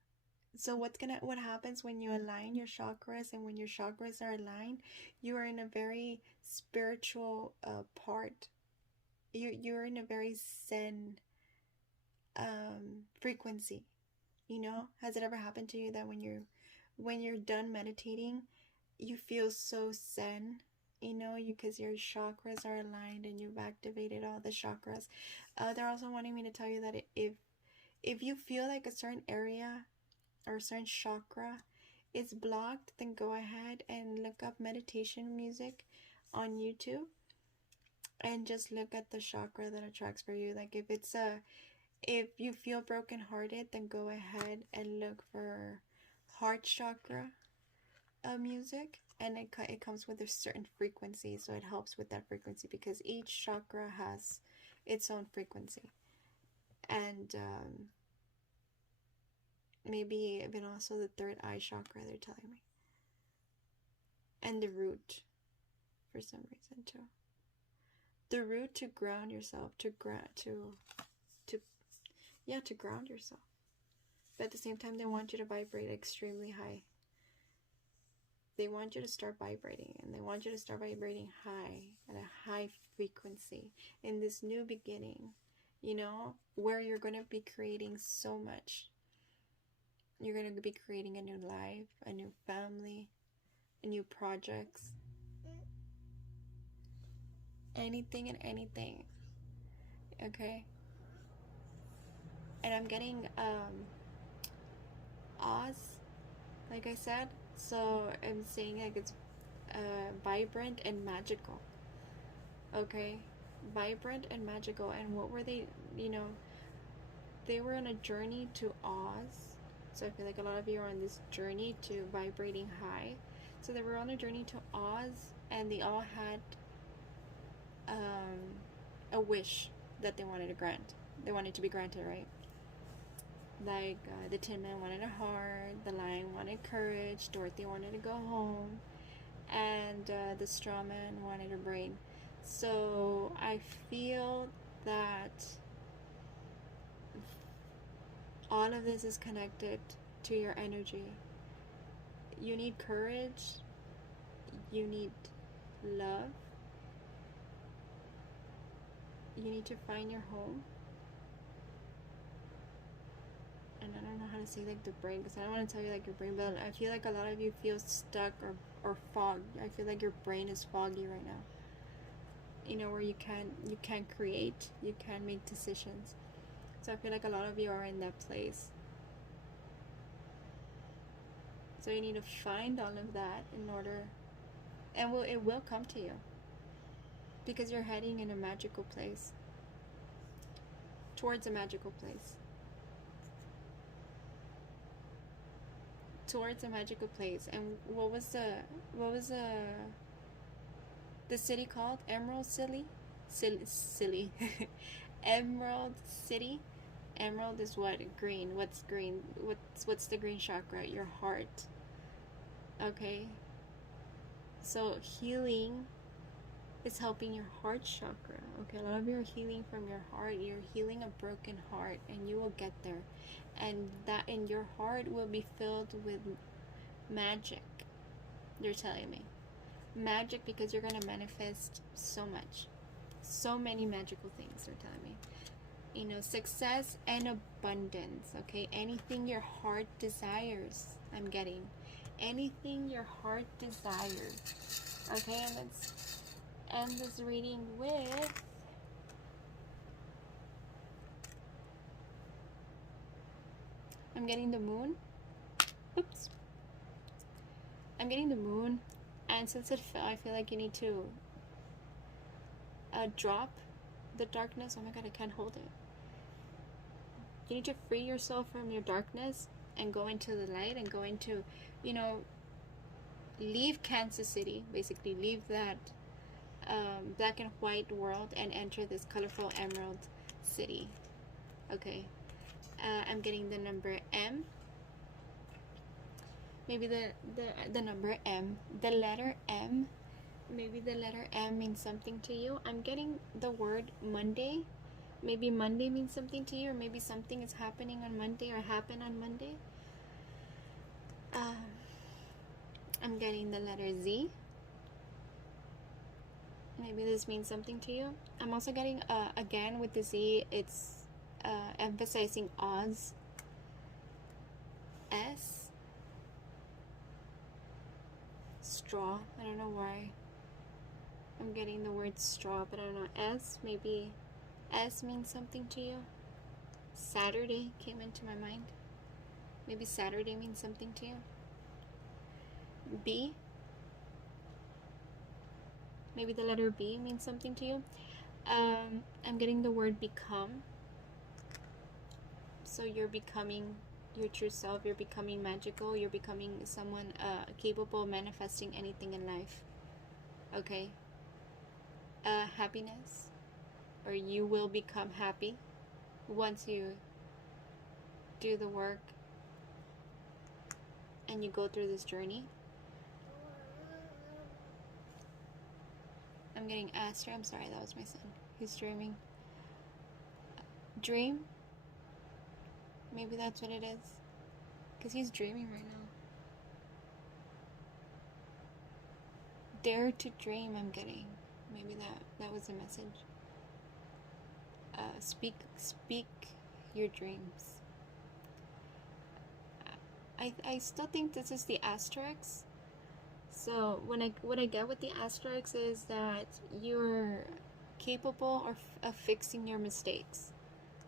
so what happens when you align your chakras, and when your chakras are aligned, you are in a very spiritual part. You're in a very zen frequency. You know, has it ever happened to you that when you're done meditating, you feel so zen, you know, because your chakras are aligned and you've activated all the chakras. They're also wanting me to tell you that if you feel like a certain area or a certain chakra is blocked, then go ahead and look up meditation music on YouTube and just look at the chakra that attracts for you. Like if you feel brokenhearted, then go ahead and look for heart chakra music, and it comes with a certain frequency, so it helps with that frequency, because each chakra has its own frequency. And maybe even also the third eye chakra, they're telling me, and the root for some reason too. The root to ground yourself, to ground yourself. But at the same time, they want you to vibrate extremely high. They want you to start vibrating, and they want you to start vibrating high, at a high frequency, in this new beginning, you know, where you're going to be creating so much. You're going to be creating a new life, a new family, a new projects, anything and anything. Okay? And I'm getting Oz, like I said. So I'm saying like it's vibrant and magical. Okay? Vibrant and magical. And what were they, you know, they were on a journey to Oz. So I feel like a lot of you are on this journey to vibrating high. So they were on a journey to Oz, and they all had a wish that they wanted to grant. They wanted to be granted, right? Like the Tin Man wanted a heart, the Lion wanted courage, Dorothy wanted to go home, and the Straw Man wanted a brain. So I feel that all of this is connected to your energy. You need courage, you need love, you need to find your home. And I don't know how to say like the brain, because I don't want to tell you like your brain, but I feel like a lot of you feel stuck or fogged. I feel like your brain is foggy right now, you know, where you can't create, you can't make decisions. So I feel like a lot of you are in that place. So you need to find all of that in order, and it will come to you, because you're heading in a magical place, towards a magical place, towards a magical place. And what was the city called? Emerald City? Silly. Emerald City. Emerald is what? Green. What's green? What's the green chakra? Your heart. Okay. So healing It's helping your heart chakra. Okay, a lot of you are healing from your heart. You're healing a broken heart, and you will get there. And that in your heart will be filled with magic. They're telling me magic, because you're gonna manifest so much, so many magical things. They're telling me, you know, success and abundance. Okay, anything your heart desires, I'm getting anything your heart desires. Okay, and let's end this reading with I'm getting the moon. Oops. I'm getting the moon, and since it fell, I feel like you need to drop the darkness. Oh my god, I can't hold it. You need to free yourself from your darkness and go into the light, and go into, you know, leave Kansas City, basically leave that black and white world and enter this colorful emerald city. Okay, I'm getting the number M. Maybe the number M, the letter M. Maybe the letter M means something to you. I'm getting the word Monday. Maybe Monday means something to you, or maybe something is happening on Monday or happened on Monday. I'm getting the letter Z. Maybe this means something to you. I'm also getting, again with the Z, it's emphasizing odds. S. Straw. I don't know why I'm getting the word straw, but I don't know. S. Maybe S means something to you. Saturday came into my mind. Maybe Saturday means something to you. B. Maybe the letter B means something to you. I'm getting the word become. So you're becoming your true self. You're becoming magical. You're becoming someone capable of manifesting anything in life. Okay. Happiness. Or you will become happy once you do the work and you go through this journey. I'm getting Aster. I'm sorry, that was my son. He's dreaming. Dream? Maybe that's what it is. Because he's dreaming right now. Dare to dream, I'm getting. Maybe that was a message. Speak your dreams. I still think this is the asterisk. So what I get with the asterisk is that you're capable of fixing your mistakes.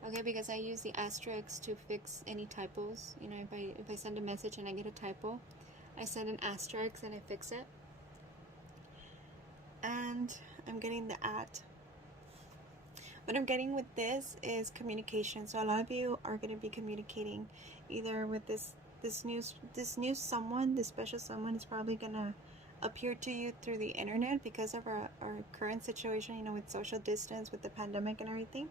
Okay, because I use the asterisk to fix any typos. You know, if I send a message and I get a typo, I send an asterisk and I fix it. And I'm getting the at. What I'm getting with this is communication. So a lot of you are going to be communicating either with this new someone. This special someone is probably going to appear to you through the internet because of our current situation, you know, with social distance, with the pandemic and everything.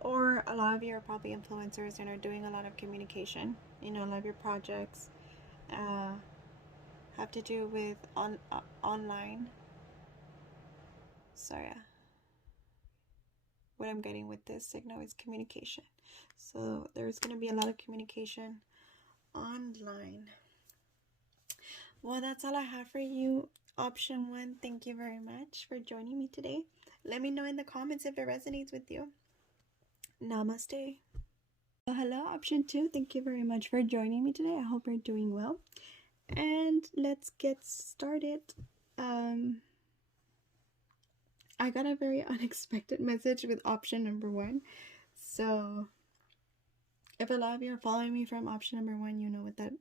Or a lot of you are probably influencers and are doing a lot of communication. You know, a lot of your projects have to do with online. So yeah. What I'm getting with this signal is communication. So there's going to be a lot of communication online. Well, that's all I have for you. Option 1, thank you very much for joining me today. Let me know in the comments if it resonates with you. Namaste. Well, hello, option 2. Thank you very much for joining me today. I hope you're doing well. And let's get started. I got a very unexpected message with option number 1. So if a lot of you are following me from option number 1, you know what that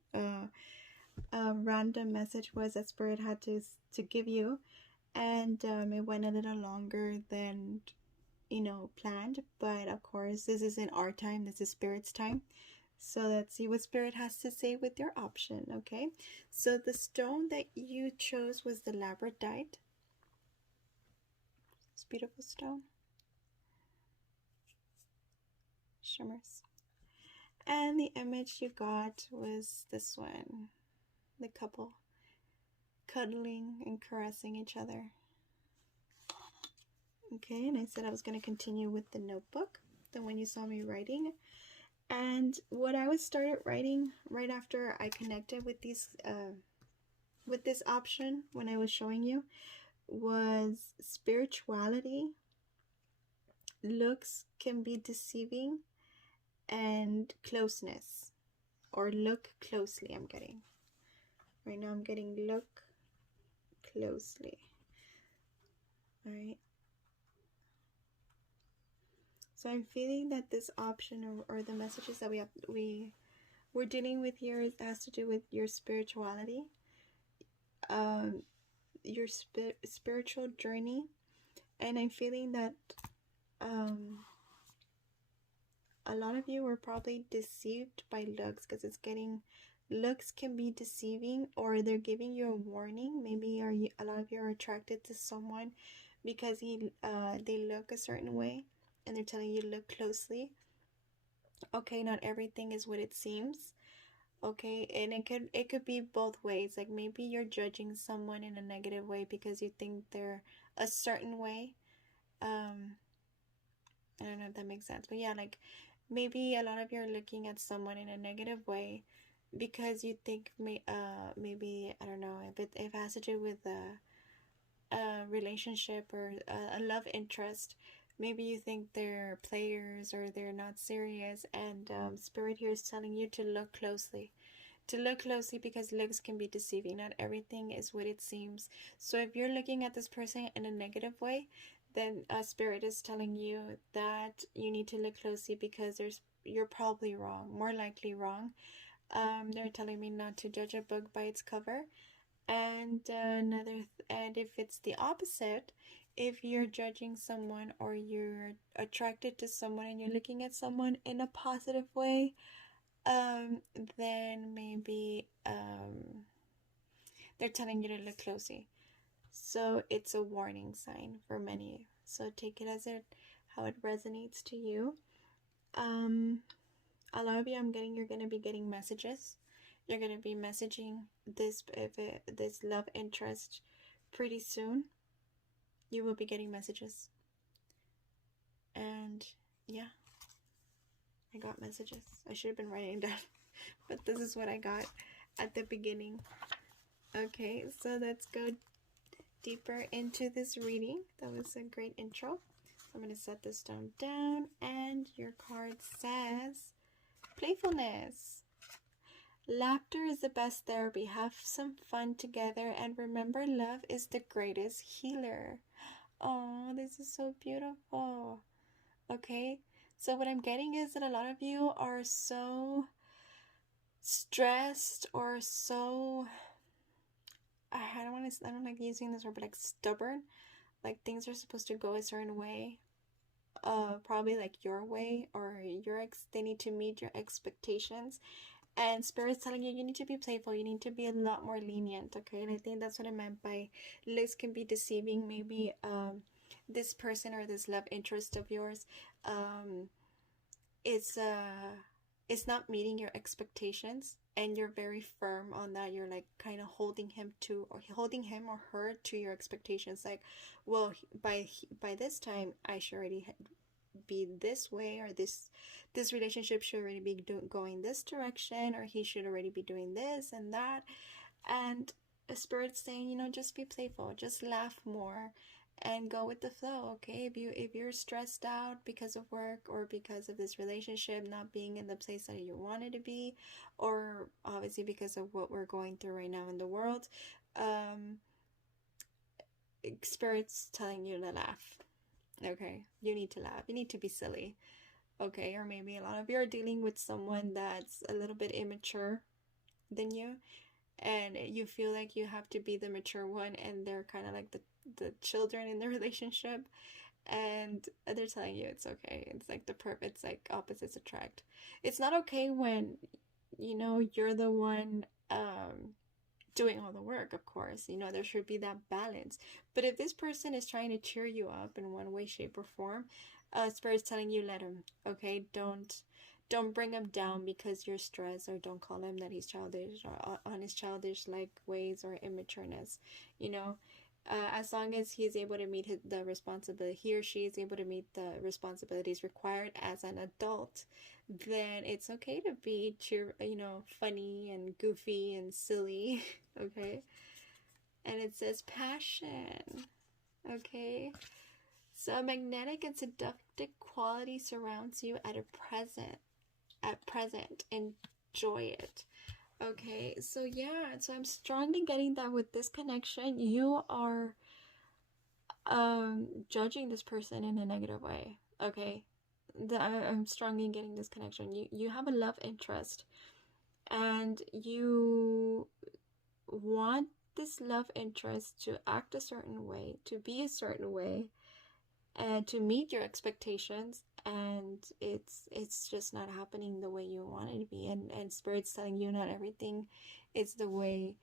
random message was that Spirit had to give you. And it went a little longer than, you know, planned. But of course, this isn't our time. This is Spirit's time. So let's see what Spirit has to say with your option, okay? So the stone that you chose was the labradorite. This beautiful stone. Shimmers. And the image you got was this one. The couple cuddling and caressing each other. Okay, and I said I was going to continue with the notebook, the one you saw me writing. And what I was started writing right after I connected with these with this option when I was showing you was spirituality, looks can be deceiving, and closeness, or look closely. I'm getting right now, I'm getting look closely. All right, so I'm feeling that this option, or the messages that we're dealing with here has to do with your spirituality, your spiritual journey. And I'm feeling that a lot of you were probably deceived by looks, because it's getting, looks can be deceiving, or they're giving you a warning. Maybe a lot of you are attracted to someone because they look a certain way, and they're telling you to look closely. Okay, not everything is what it seems. Okay, and it could be both ways. Like maybe you're judging someone in a negative way because you think they're a certain way. I don't know if that makes sense, but yeah, like maybe a lot of you are looking at someone in a negative way because you think maybe, I don't know, if it has to do with a relationship or a love interest. Maybe you think they're players or they're not serious, and Spirit here is telling you to look closely. To look closely, because looks can be deceiving. Not everything is what it seems. So if you're looking at this person in a negative way, then Spirit is telling you that you need to look closely, because you're probably wrong, more likely wrong. They're telling me not to judge a book by its cover. And and if it's the opposite, if you're judging someone, or you're attracted to someone and you're looking at someone in a positive way, then maybe they're telling you to look closely. So it's a warning sign for many. So take it as how it resonates to you. A lot of you, you're gonna be getting messages. You're gonna be messaging this love interest pretty soon. You will be getting messages. And yeah, I got messages. I should have been writing down, but this is what I got at the beginning. Okay, so let's go deeper into this reading. That was a great intro. I'm going to set this stone down, and your card says playfulness. Laughter is the best therapy. Have some fun together, and remember, love is the greatest healer. Oh, this is so beautiful. Okay, so what I'm getting is that a lot of you are so stressed, or so, I don't like using this word, but like stubborn. Like things are supposed to go a certain way, probably like your way, or they need to meet your expectations. And Spirit's telling you need to be playful, you need to be a lot more lenient. Okay, and I think that's what I meant by looks can be deceiving. Maybe this person or this love interest of yours is not meeting your expectations, and you're very firm on that. You're like kind of holding him or her to your expectations. Like, well, by this time I should already be this way, or this relationship should already be going this direction, or he should already be doing this and that. And a Spirit's saying, just be playful, just laugh more, and go with the flow. Okay, if you're stressed out because of work, or because of this relationship not being in the place that you wanted to be, or obviously because of what we're going through right now in the world, Spirit's telling you to laugh. Okay, you need to laugh, you need to be silly. Okay, or maybe a lot of you are dealing with someone that's a little bit immature than you, and you feel like you have to be the mature one, and they're kind of like the children in the relationship, and they're telling you it's okay. It's like it's like opposites attract. It's not okay when you're the one doing all the work. Of course, there should be that balance. But if this person is trying to cheer you up in one way, shape, or form, Spirit's telling you, let him. Okay, don't bring him down because you're stressed, or don't call him that he's childish, or on his childish like ways or immatureness. as long as he's able to meet the responsibility, he or she is able to meet the responsibilities required as an adult, then it's okay to be funny and goofy and silly. Okay. And it says passion. Okay. So a magnetic and seductive quality surrounds you at present. Enjoy it. Okay, so yeah, so I'm strongly getting that with this connection, you are judging this person in a negative way. Okay, I'm strongly getting this connection. You have a love interest, and you want this love interest to act a certain way, to be a certain way, and to meet your expectations, and it's just not happening the way you want it to be, and Spirit's telling you not everything is the way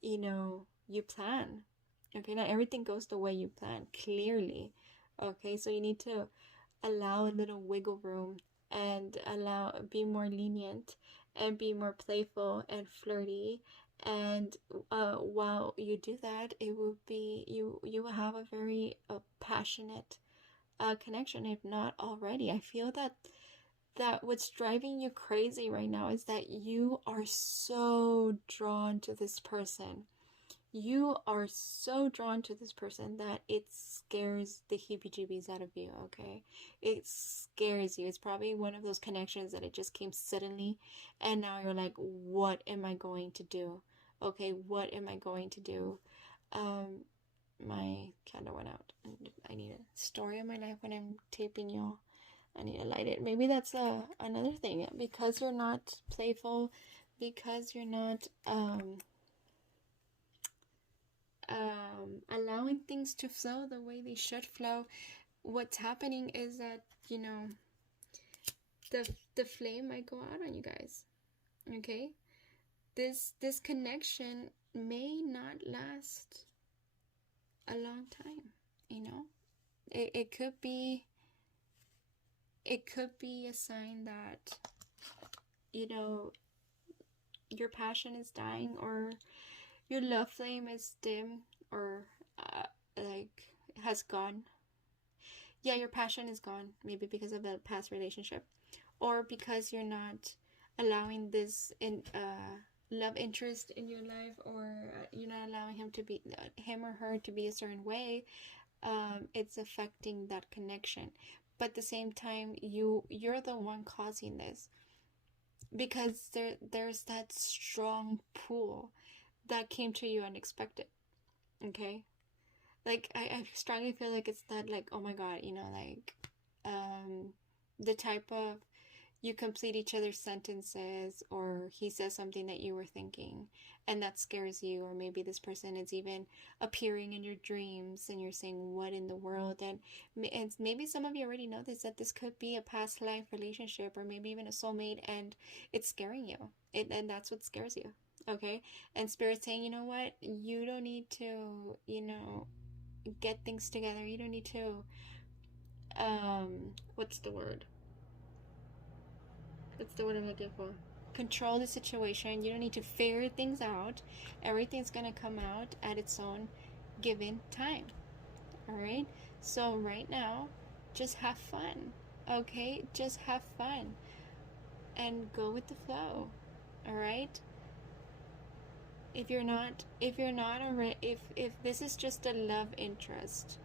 you plan. Okay, not everything goes the way you plan, clearly. Okay, so you need to allow a little wiggle room, and be more lenient, and be more playful and flirty. And while you do that, it will be you will have a very passionate connection, if not already. I feel that what's driving you crazy right now is that you are so drawn to this person. You are so drawn to this person that it scares the heebie-jeebies out of you. Okay, it scares you. It's probably one of those connections that it just came suddenly, and now you're like, what am I going to do? Okay, what am I going to do? My candle went out, and I need a story of my life when I'm taping y'all. I need to light it. Maybe that's another thing. Because you're not playful, because you're not allowing things to flow the way they should flow, what's happening is that the flame might go out on you guys. Okay, this connection may not last a long time. It could be a sign that your passion is dying, or your love flame is dim, or has gone. Yeah, your passion is gone, maybe because of the past relationship, or because you're not allowing this love interest in your life, or you're not allowing him or her to be a certain way. It's affecting that connection, but at the same time, you're the one causing this, because there's that strong pull that came to you unexpected. Okay, like I strongly feel like it's that, like, oh my god, the type of, you complete each other's sentences, or he says something that you were thinking and that scares you, or maybe this person is even appearing in your dreams and you're saying, what in the world? And maybe some of you already know this, that this could be a past life relationship, or maybe even a soulmate, and it's scaring you, and that's what scares you. Okay, and Spirit's saying, you know what, you don't need to get things together. You don't need to what's the word I'm looking for? Control the situation. You don't need to figure things out. Everything's gonna come out at its own given time. Alright? So right now, just have fun. Okay? Just have fun. And go with the flow. Alright? If this is just a love interest,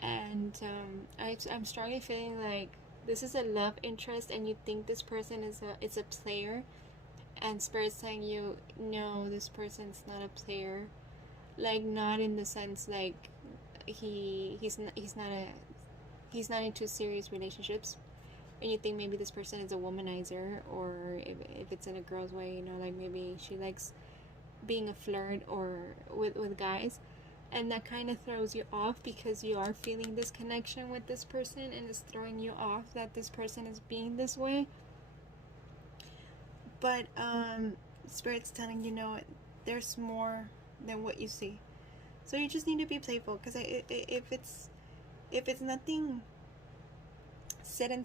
and I'm strongly feeling like this is a love interest, and you think this person is a player, and Spirit's telling you, no, this person's not a player. Like, not in the sense like he's not into serious relationships. And you think maybe this person is a womanizer, or if it's in a girl's way, like maybe she likes being a flirt or with guys, and that kind of throws you off, because you are feeling this connection with this person, and it's throwing you off that this person is being this way. But Spirit's telling you, there's more than what you see. So you just need to be playful, because if it's nothing set in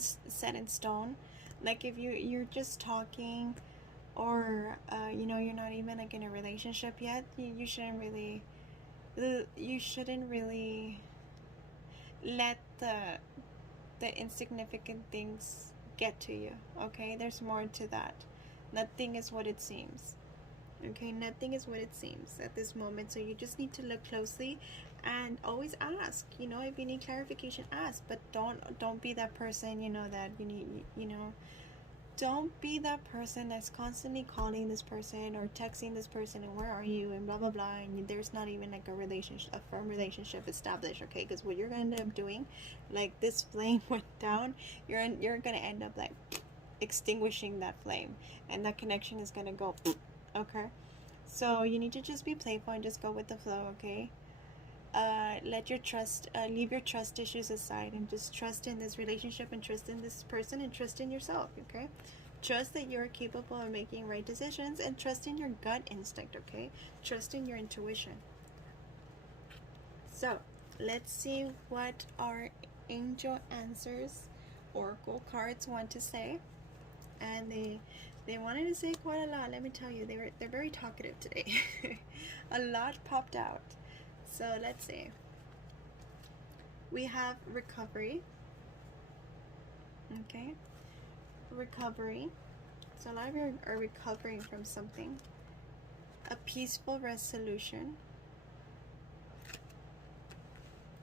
stone, like if you're just talking, or you're not even like in a relationship yet, you shouldn't really You shouldn't really let the insignificant things get to you. Okay, there's more to that. Nothing is what it seems. Okay, nothing is what it seems at this moment. So you just need to look closely and always ask. You know, if you need clarification, ask. But don't be that person. You know that you need. You know, don't be that person that's constantly calling this person or texting this person and where are you and blah blah blah, and there's not even like a relationship, a firm relationship established. Okay, because what you're gonna end up doing, like this flame went down, you're gonna end up like extinguishing that flame, and that connection is gonna go. Okay, so you need to just be playful and just go with the flow. Okay, let your trust, leave your trust issues aside and just trust in this relationship and trust in this person and trust in yourself. Okay, trust that you're capable of making right decisions and trust in your gut instinct. Okay, trust in your intuition. So let's see what our angel answers oracle cards want to say. And they wanted to say quite a lot. Let me tell you, they're very talkative today. A lot popped out. So let's see. We have recovery. Okay. Recovery. So a lot of you are recovering from something. A peaceful resolution.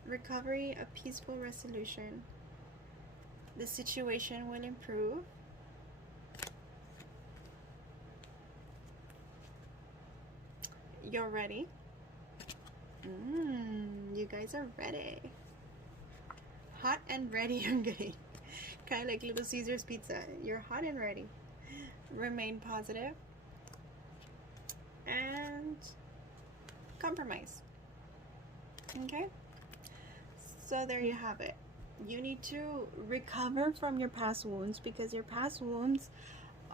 Recovery, a peaceful resolution. The situation will improve. You're ready. You guys are ready. Hot and ready. I'm getting kind of like Little Caesar's pizza. You're hot and ready. Remain positive. And compromise. Okay? So there you have it. You need to recover from your past wounds because your past wounds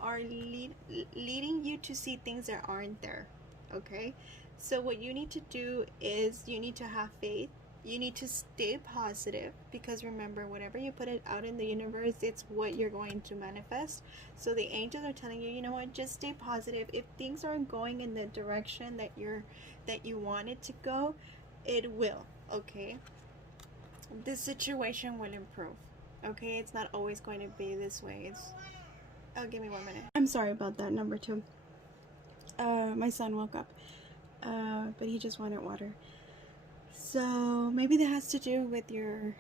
are leading you to see things that aren't there. Okay? So what you need to do is you need to have faith. You need to stay positive because remember, whatever you put it out in the universe, it's what you're going to manifest. So the angels are telling you, you know what, just stay positive. If things aren't going in the direction that you want it to go, it will. Okay? This situation will improve. Okay? It's not always going to be this way. Oh, give me 1 minute. I'm sorry about that, number 2. My son woke up. But he just wanted water. So maybe that has to do with your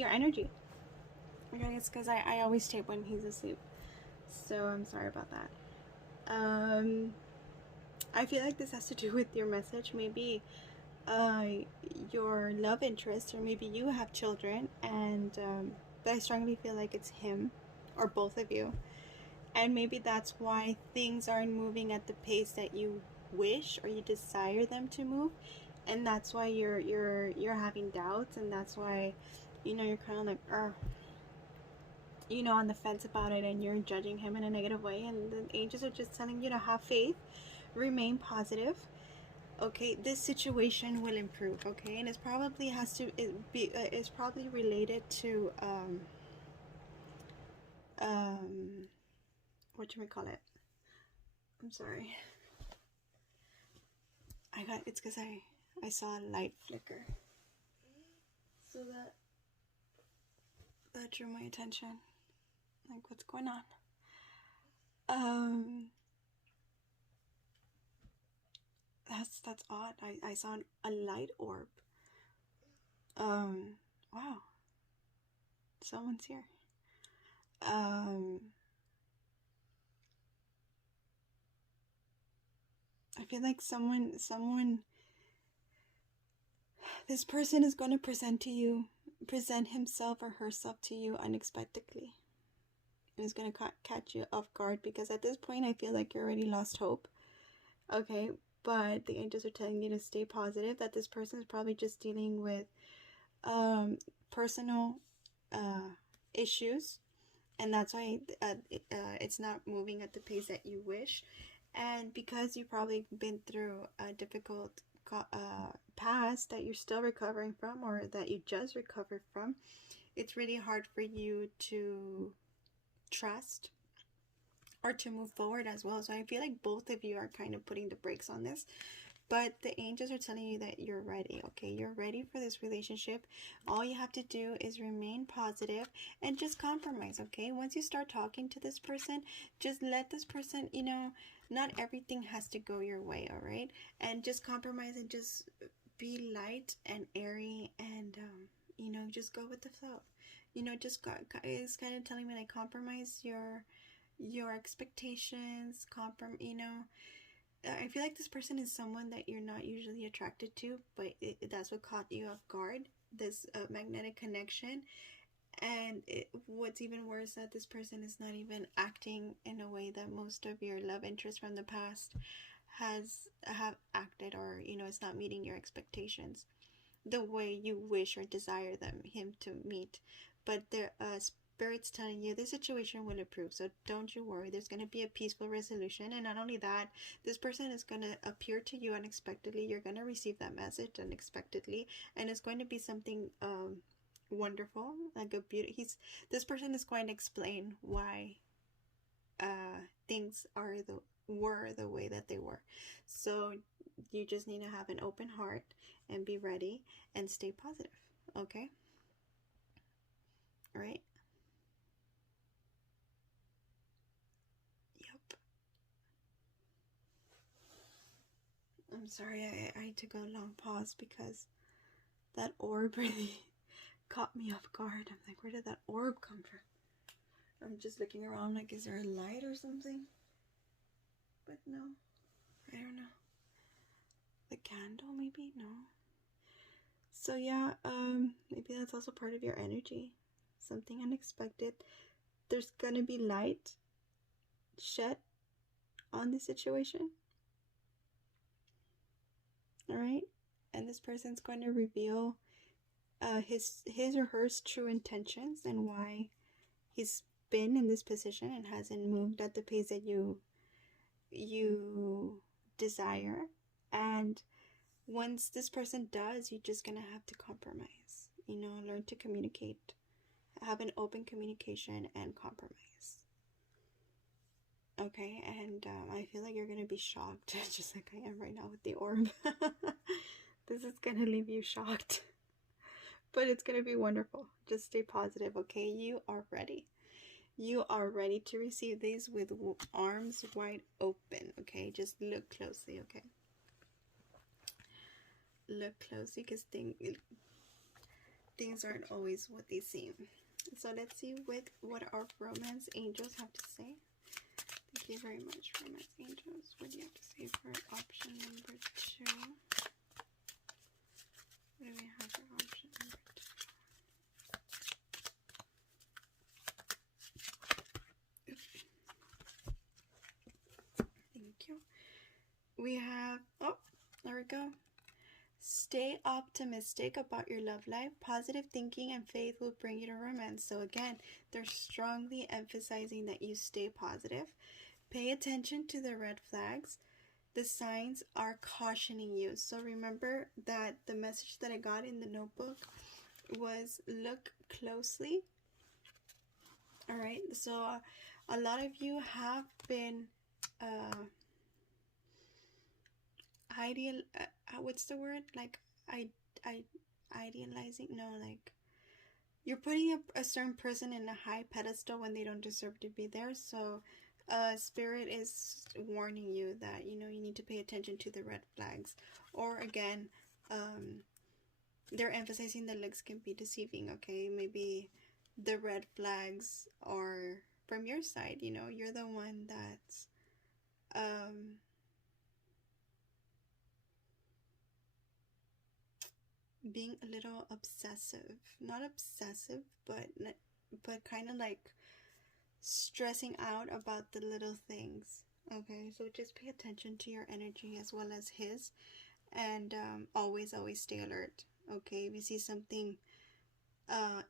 energy. Okay, it's because I always tape when he's asleep. So I'm sorry about that. I feel like this has to do with your message. Maybe your love interest, or maybe you have children, and but I strongly feel like it's him or both of you. And maybe that's why things aren't moving at the pace that you wish or you desire them to move, and that's why you're having doubts, and that's why, you know, you're kind of like, you know, on the fence about it, and you're judging him in a negative way. And the angels are just telling you to have faith, remain positive. Okay, this situation will improve. Okay, and it's probably it's probably related to what do we call it? I'm sorry. It's because I saw a light flicker. So that drew my attention. Like, what's going on? That's odd. I saw a light orb. Wow. Someone's here. I feel like someone, this person is going to present himself or herself to you unexpectedly. It's going to catch you off guard, because at this point I feel like you already lost hope. Okay, but the angels are telling you to stay positive, that this person is probably just dealing with personal issues, and that's why it's not moving at the pace that you wish. And because you've probably been through a difficult past that you're still recovering from, or that you just recovered from, it's really hard for you to trust or to move forward as well. So I feel like both of you are kind of putting the brakes on this. But the angels are telling you that you're ready, okay? You're ready for this relationship. All you have to do is remain positive and just compromise, okay? Once you start talking to this person, just let this person, you know, not everything has to go your way, all right? And just compromise and just be light and airy and, you know, just go with the flow. You know, just it's kind of telling me like compromise your expectations, you know. I feel like this person is someone that you're not usually attracted to, but that's what caught you off guard, this magnetic connection. And what's even worse, that this person is not even acting in a way that most of your love interests from the past have acted, or, you know, it's not meeting your expectations the way you wish or desire him to meet. But their Spirit's telling you this situation will improve, so don't you worry. There's going to be a peaceful resolution. And not only that, this person is going to appear to you unexpectedly. You're going to receive that message unexpectedly, and it's going to be something wonderful, like a beauty. This person is going to explain why things were the way that they were. So you just need to have an open heart and be ready and stay positive, okay? All right? Yep. I'm sorry, I took a long pause because that orb really caught me off guard. I'm like, where did that orb come from? I'm just looking around like, is there a light or something? But no, I don't know. The candle, maybe? No. So yeah, maybe that's also part of your energy. Something unexpected. There's gonna be light shed on the situation. Alright? And this person's going to reveal his or her true intentions and why he's been in this position and hasn't moved at the pace that you desire. And once this person does, you're just gonna have to compromise, you know, learn to communicate, have an open communication and compromise, okay? And I feel like you're gonna be shocked just like I am right now with the orb. This is gonna leave you shocked, but it's gonna be wonderful. Just stay positive, okay? You are ready. You are ready to receive these with arms wide open, okay? Just look closely, okay? Look closely, because things aren't always what they seem. So let's see what our romance angels have to say. Thank you very much, romance angels. What do you have to say for option number 2? What do we have for option number 2? Thank you. We have, oh, there we go. Stay optimistic about your love life. Positive thinking and faith will bring you to romance. So again, they're strongly emphasizing that you stay positive. Pay attention to the red flags. The signs are cautioning you. So remember that the message that I got in the notebook was look closely. All right. So a lot of you have been what's the word, like idealizing, no, like you're putting a certain person in a high pedestal when they don't deserve to be there. So Spirit is warning you that, you know, you need to pay attention to the red flags. Or again, they're emphasizing that looks can be deceiving, okay? Maybe the red flags are from your side, you know, you're the one that's being a little obsessive. Not obsessive, but kind of like stressing out about the little things, okay? So just pay attention to your energy as well as his, and always stay alert, okay? If you see something I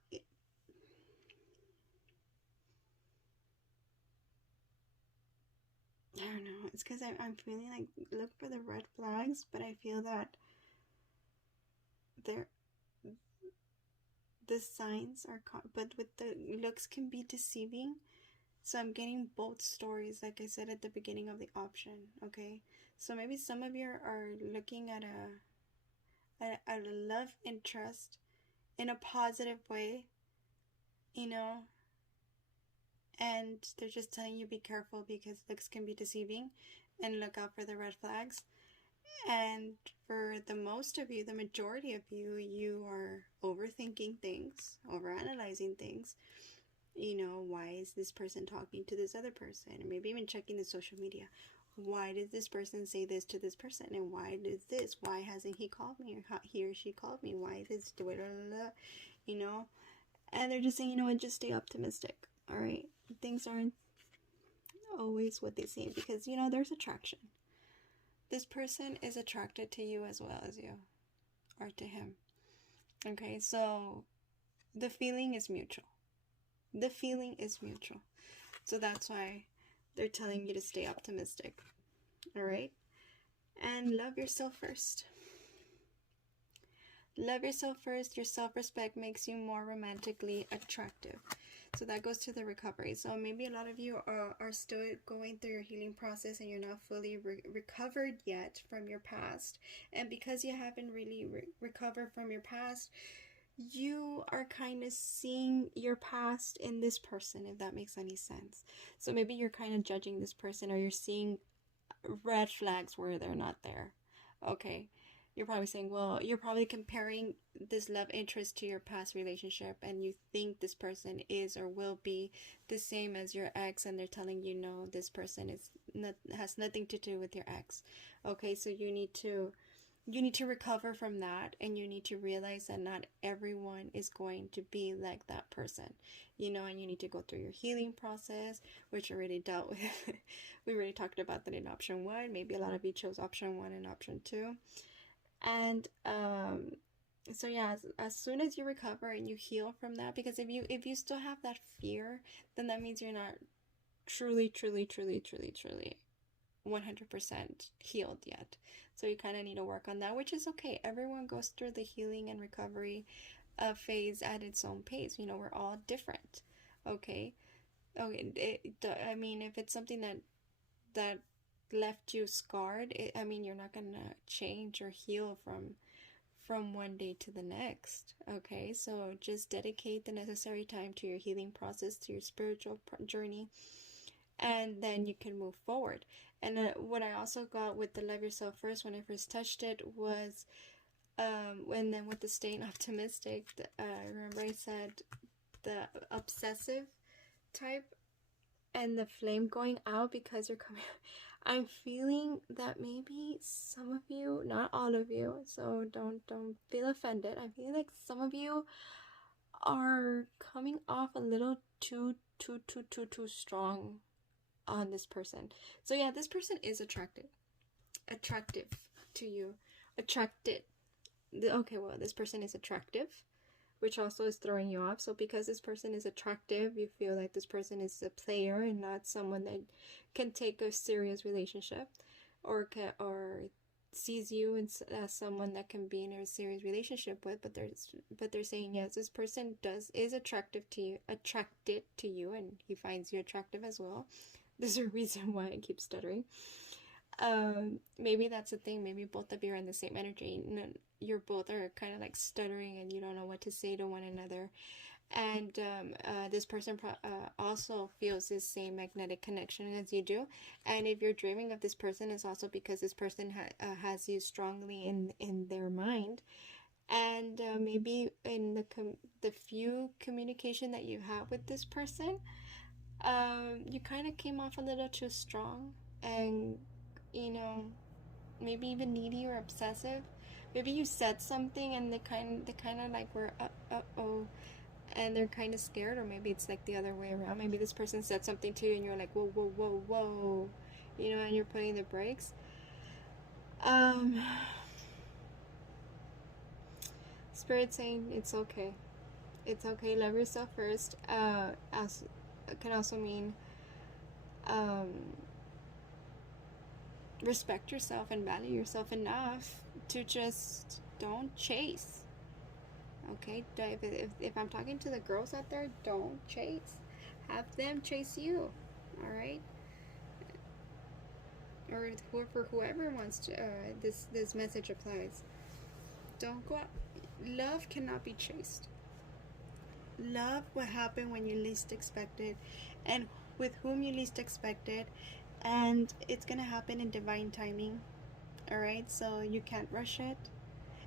don't know, it's because I'm feeling like look for the red flags, but I feel that the signs are but with the looks can be deceiving. So I'm getting both stories, like I said at the beginning of the option, okay? So maybe some of you are looking at a love interest in a positive way, you know, and they're just telling you be careful because looks can be deceiving and look out for the red flags. And for the most of you, the majority of you, you are overthinking things, overanalyzing things. You know, why is this person talking to this other person? And maybe even checking the social media. Why did this person say this to this person? And why did this? Why hasn't he called me? Or he or she called me? Why this? You know? And they're just saying, you know what, just stay optimistic. All right? Things aren't always what they seem because, you know, there's attraction. This person is attracted to you as well as you are to him. Okay? So the feeling is mutual. The feeling is mutual. So that's why they're telling you to stay optimistic. All right? And love yourself first. Love yourself first. Your self-respect makes you more romantically attractive. So that goes to the recovery. So maybe a lot of you are still going through your healing process and you're not fully recovered yet from your past. And because you haven't really recovered from your past, you are kind of seeing your past in this person, if that makes any sense. So maybe you're kind of judging this person, or you're seeing red flags where they're not there. Okay, you're probably saying, well, you're probably comparing this love interest to your past relationship, and you think this person is or will be the same as your ex, and they're telling you, no, this person has nothing to do with your ex. Okay, so you need to recover from that, and you need to realize that not everyone is going to be like that person, you know, and you need to go through your healing process, which I already dealt with. We already talked about that in option 1. Maybe a lot of you chose option 1 and option 2. And so yeah, as soon as you recover and you heal from that, because if you still have that fear, then that means you're not truly 100% healed yet. So you kind of need to work on that, which is okay. Everyone goes through the healing and recovery phase at its own pace. You know, we're all different. Okay. I mean, if it's something that left you scarred, I mean, you're not gonna change or heal from one day to the next. Okay, so just dedicate the necessary time to your healing process, to your spiritual journey, and then you can move forward. And what I also got with the love yourself first when I first touched it was, and then with the staying optimistic, remember I said the obsessive type and the flame going out because you're coming. I'm feeling that maybe some of you, not all of you, so don't feel offended. I feel like some of you are coming off a little too strong on this person. So yeah, this person is attractive to you. Okay, well, this person is attractive, which also is throwing you off. So because this person is attractive, you feel like this person is a player and not someone that can take a serious relationship, or sees you as someone that can be in a serious relationship with. But they're saying, yes, this person is attracted to you, and he finds you attractive as well. There's a reason why I keep stuttering. Maybe that's the thing. Maybe both of you are in the same energy. You're both are kind of like stuttering and you don't know what to say to one another. And this person also feels this same magnetic connection as you do. And if you're dreaming of this person, it's also because this person has you strongly in their mind. And maybe in the few communication that you have with this person, you kind of came off a little too strong, and you know, maybe even needy or obsessive. Maybe you said something and they kind of like were oh, and they're kind of scared, or maybe it's like the other way around. Maybe this person said something to you and you're like whoa, you know, and you're putting the brakes. Spirit saying it's okay. It's okay. Love yourself first. As it can also mean respect yourself and value yourself enough to just don't chase. Okay, if I'm talking to the girls out there, don't chase. Have them chase you. All right, or for whoever wants to. This message applies. Don't go out. Love cannot be chased. Love will happen when you least expect it, and with whom you least expect it, and it's gonna happen in divine timing. All right, so you can't rush it,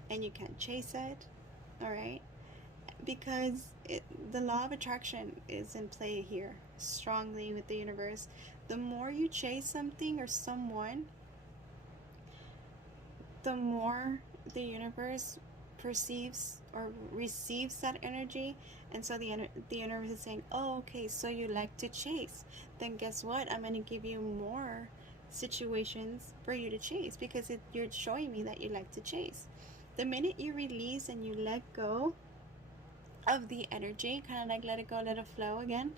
and you can't chase it. All right, because the law of attraction is in play here strongly with the universe. The more you chase something or someone, the more the universe perceives or receives that energy. And so the universe is saying, oh, okay, so you like to chase, then guess what, I'm going to give you more situations for you to chase, because you're showing me that you like to chase. The minute you release and you let go of the energy, kind of like let it go, let it flow again,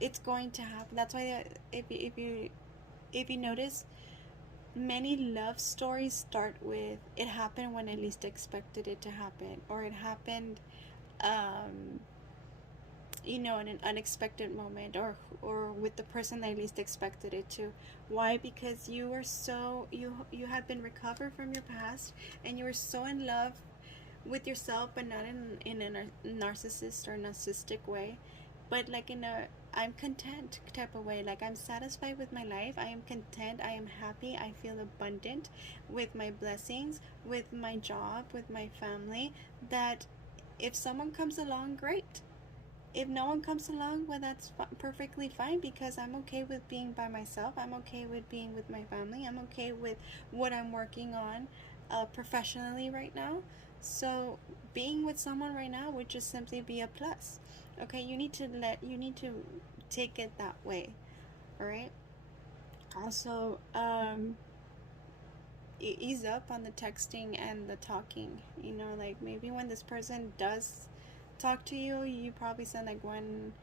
it's going to happen. That's why if you notice, many love stories start with, it happened when I least expected it to happen, or it happened in an unexpected moment, or with the person that I least expected it to. Why? Because you were so you had been recovered from your past, and you were so in love with yourself, but not in a narcissist or narcissistic way, but like in a I'm content type of way. Like, I'm satisfied with my life, I am content, I am happy, I feel abundant with my blessings, with my job, with my family, that if someone comes along, great. If no one comes along, well, that's perfectly fine, because I'm okay with being by myself, I'm okay with being with my family, I'm okay with what I'm working on professionally right now. So being with someone right now would just simply be a plus. Okay, you need to take it that way. All right. Also, ease up on the texting and the talking. Like, maybe when this person does talk to you, you probably send like one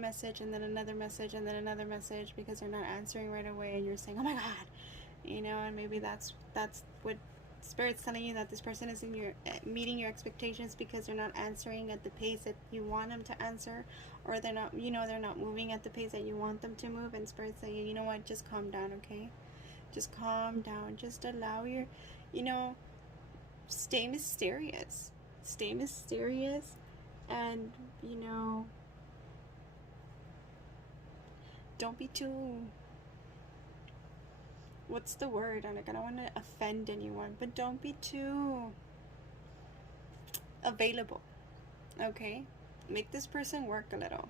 message and then another message and then another message, because they're not answering right away, and you're saying, oh my god, and maybe that's what Spirit's telling you, that this person isn't meeting your expectations, because they're not answering at the pace that you want them to answer, or they're not moving at the pace that you want them to move. And Spirit's saying, you know what, just calm down, okay? Just calm down. Just allow your, stay mysterious. Stay mysterious, and don't be too, what's the word? I don't want to offend anyone, but don't be too available. Okay? Make this person work a little.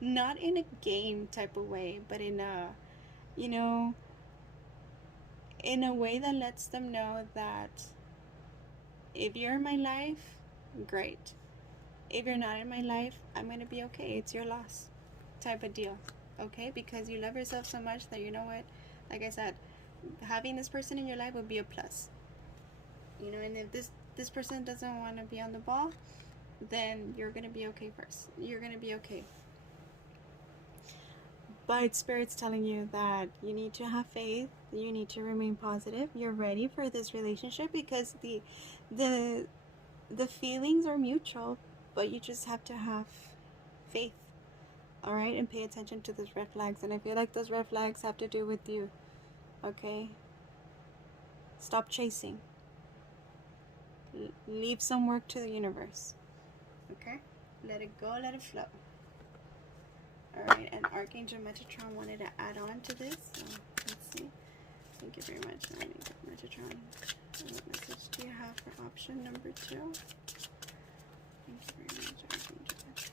Not in a game type of way, but in a, in a way that lets them know that if you're in my life, great. If you're not in my life, I'm going to be okay. It's your loss type of deal. Okay? Because you love yourself so much that, you know what? Like I said, having this person in your life would be a plus. And if this person doesn't want to be on the ball, then you're going to be okay first. You're going to be okay. But Spirit's telling you that you need to have faith. You need to remain positive. You're ready for this relationship, because the feelings are mutual, but you just have to have faith. All right? And pay attention to those red flags. And I feel like those red flags have to do with you. Okay? Stop chasing. Leave some work to the universe. Okay? Let it go, let it flow. Alright, and Archangel Metatron wanted to add on to this. So let's see. Thank you very much, Archangel Metatron. What message do you have for option number 2? Thank you very much, Archangel Metatron.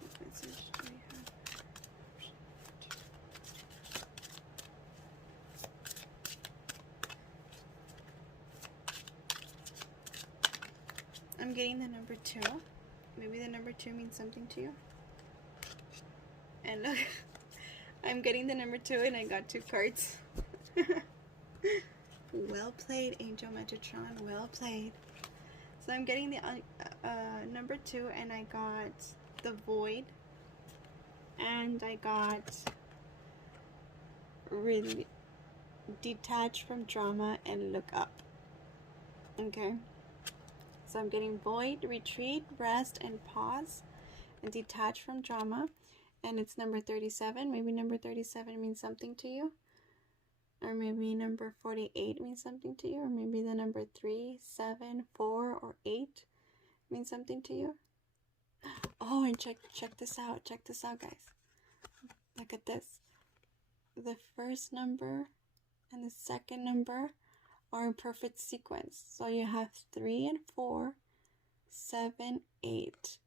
What message do we have for option number 2? I'm getting the number 2. Maybe the number 2 means something to you. And look, I'm getting the number 2 and I got 2 cards. Well played, Angel Metatron. Well played. So I'm getting the number 2, and I got the Void, and I got really detach from drama and look up. Okay. So I'm getting void, retreat, rest, and pause, and detach from drama. And it's number 37. Maybe number 37 means something to you. Or maybe number 48 means something to you. Or maybe the number 3, 7, 4, or 8 means something to you. Oh, and check this out. Check this out, guys. Look at this. The first number and the second number are in perfect sequence. So you have 3 and 4, 7, 8.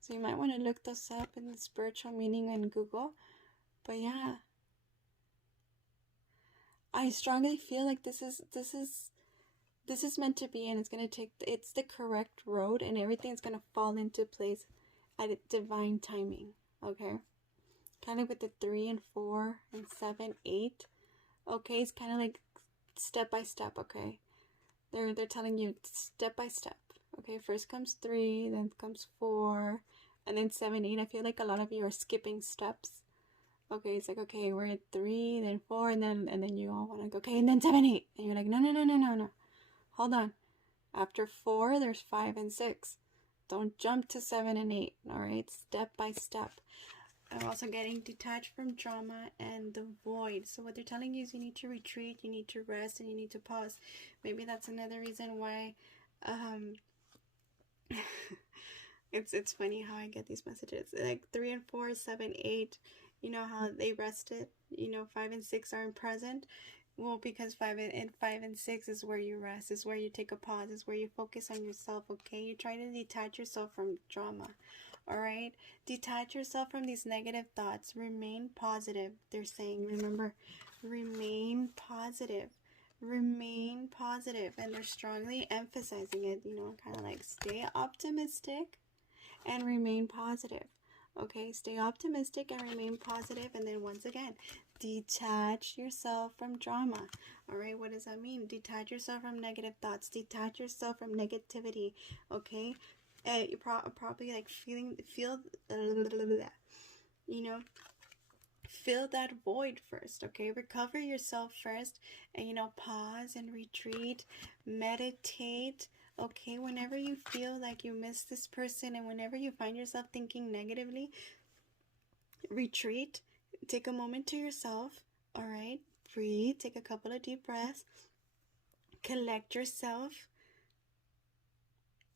So you might want to look those up in the spiritual meaning in Google. But yeah, I strongly feel like this is meant to be, and it's the correct road, and everything's gonna fall into place at a divine timing. Okay, kind of with the 3 and 4 and 7, 8. Okay, it's kind of like step by step. Okay, they're telling you step by step. Okay, first comes 3, then comes 4, and then 7, 8. I feel like a lot of you are skipping steps. Okay, it's like, okay, we're at 3, then 4, and then you all want to go, okay, and then 7, 8. And you're like, no. Hold on. After 4, there's 5 and 6. Don't jump to 7 and 8, all right? Step by step. I'm also getting detached from drama and the void. So what they're telling you is you need to retreat, you need to rest, and you need to pause. Maybe that's another reason why it's funny how I get these messages. Like 3 and 4, 7, 8, you know how they rested, 5 and 6 aren't present. Well, because 5 and 6 is where you rest, is where you take a pause, is where you focus on yourself. Okay, you try to detach yourself from drama. All right, detach yourself from these negative thoughts. Remain positive. They're saying, remember, remain positive. Remain positive. And they're strongly emphasizing it, kind of like stay optimistic and remain positive. Okay, stay optimistic and remain positive. And then once again, detach yourself from drama. All right, what does that mean? Detach yourself from negative thoughts. Detach yourself from negativity. Okay, you're probably like feel that void first. Okay, recover yourself first, and pause and retreat, meditate. Okay, whenever you feel like you miss this person, and whenever you find yourself thinking negatively, retreat, take a moment to yourself. All right, breathe, take a couple of deep breaths, collect yourself,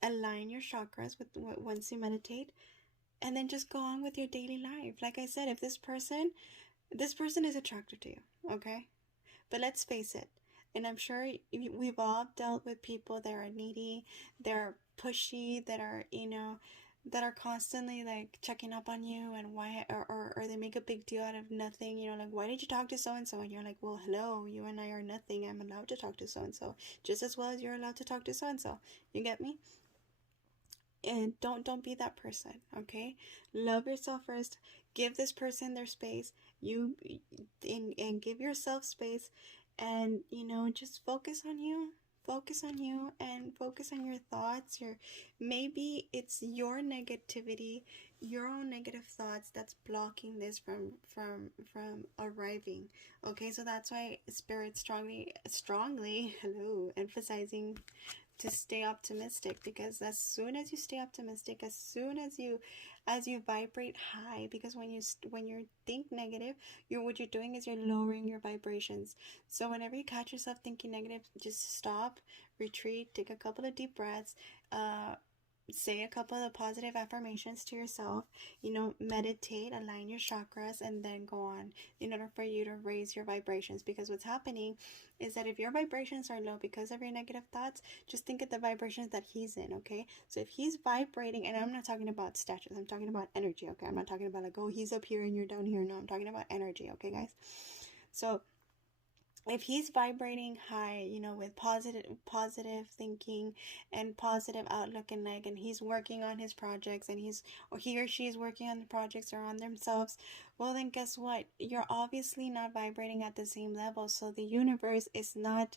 align your chakras with once you meditate, and then just go on with your daily life. Like I said, if this person is attractive to you, okay, but let's face it, and I'm sure we've all dealt with people that are needy, they're pushy, that are that are constantly like checking up on you, and why, or they make a big deal out of nothing. Like, why did you talk to so and so? And you're like, well, hello, you and I are nothing. I'm allowed to talk to so and so just as well as you're allowed to talk to so and so. You get me? And don't be that person. Okay, love yourself first. Give this person their space. And give yourself space, and just focus on you, and focus on your thoughts. Maybe it's your negativity, your own negative thoughts, that's blocking this from arriving. Okay, so that's why Spirit strongly emphasizing to stay optimistic, because as soon as you stay optimistic, as soon as you vibrate high, because when you think negative, what you're doing is you're lowering your vibrations. So whenever you catch yourself thinking negative, just stop, retreat, take a couple of deep breaths, say a couple of positive affirmations to yourself, meditate, align your chakras, and then go on in order for you to raise your vibrations. Because what's happening is that if your vibrations are low because of your negative thoughts, just think of the vibrations that he's in. Okay, so if he's vibrating, and I'm not talking about statues, I'm talking about energy. Okay, I'm not talking about like, oh, he's up here and you're down here. No, I'm talking about energy. Okay, guys. So if he's vibrating high, with positive thinking and positive outlook, and he's working on his projects, and he or she is working on the projects or on themselves, well, then guess what? You're obviously not vibrating at the same level. So the universe is not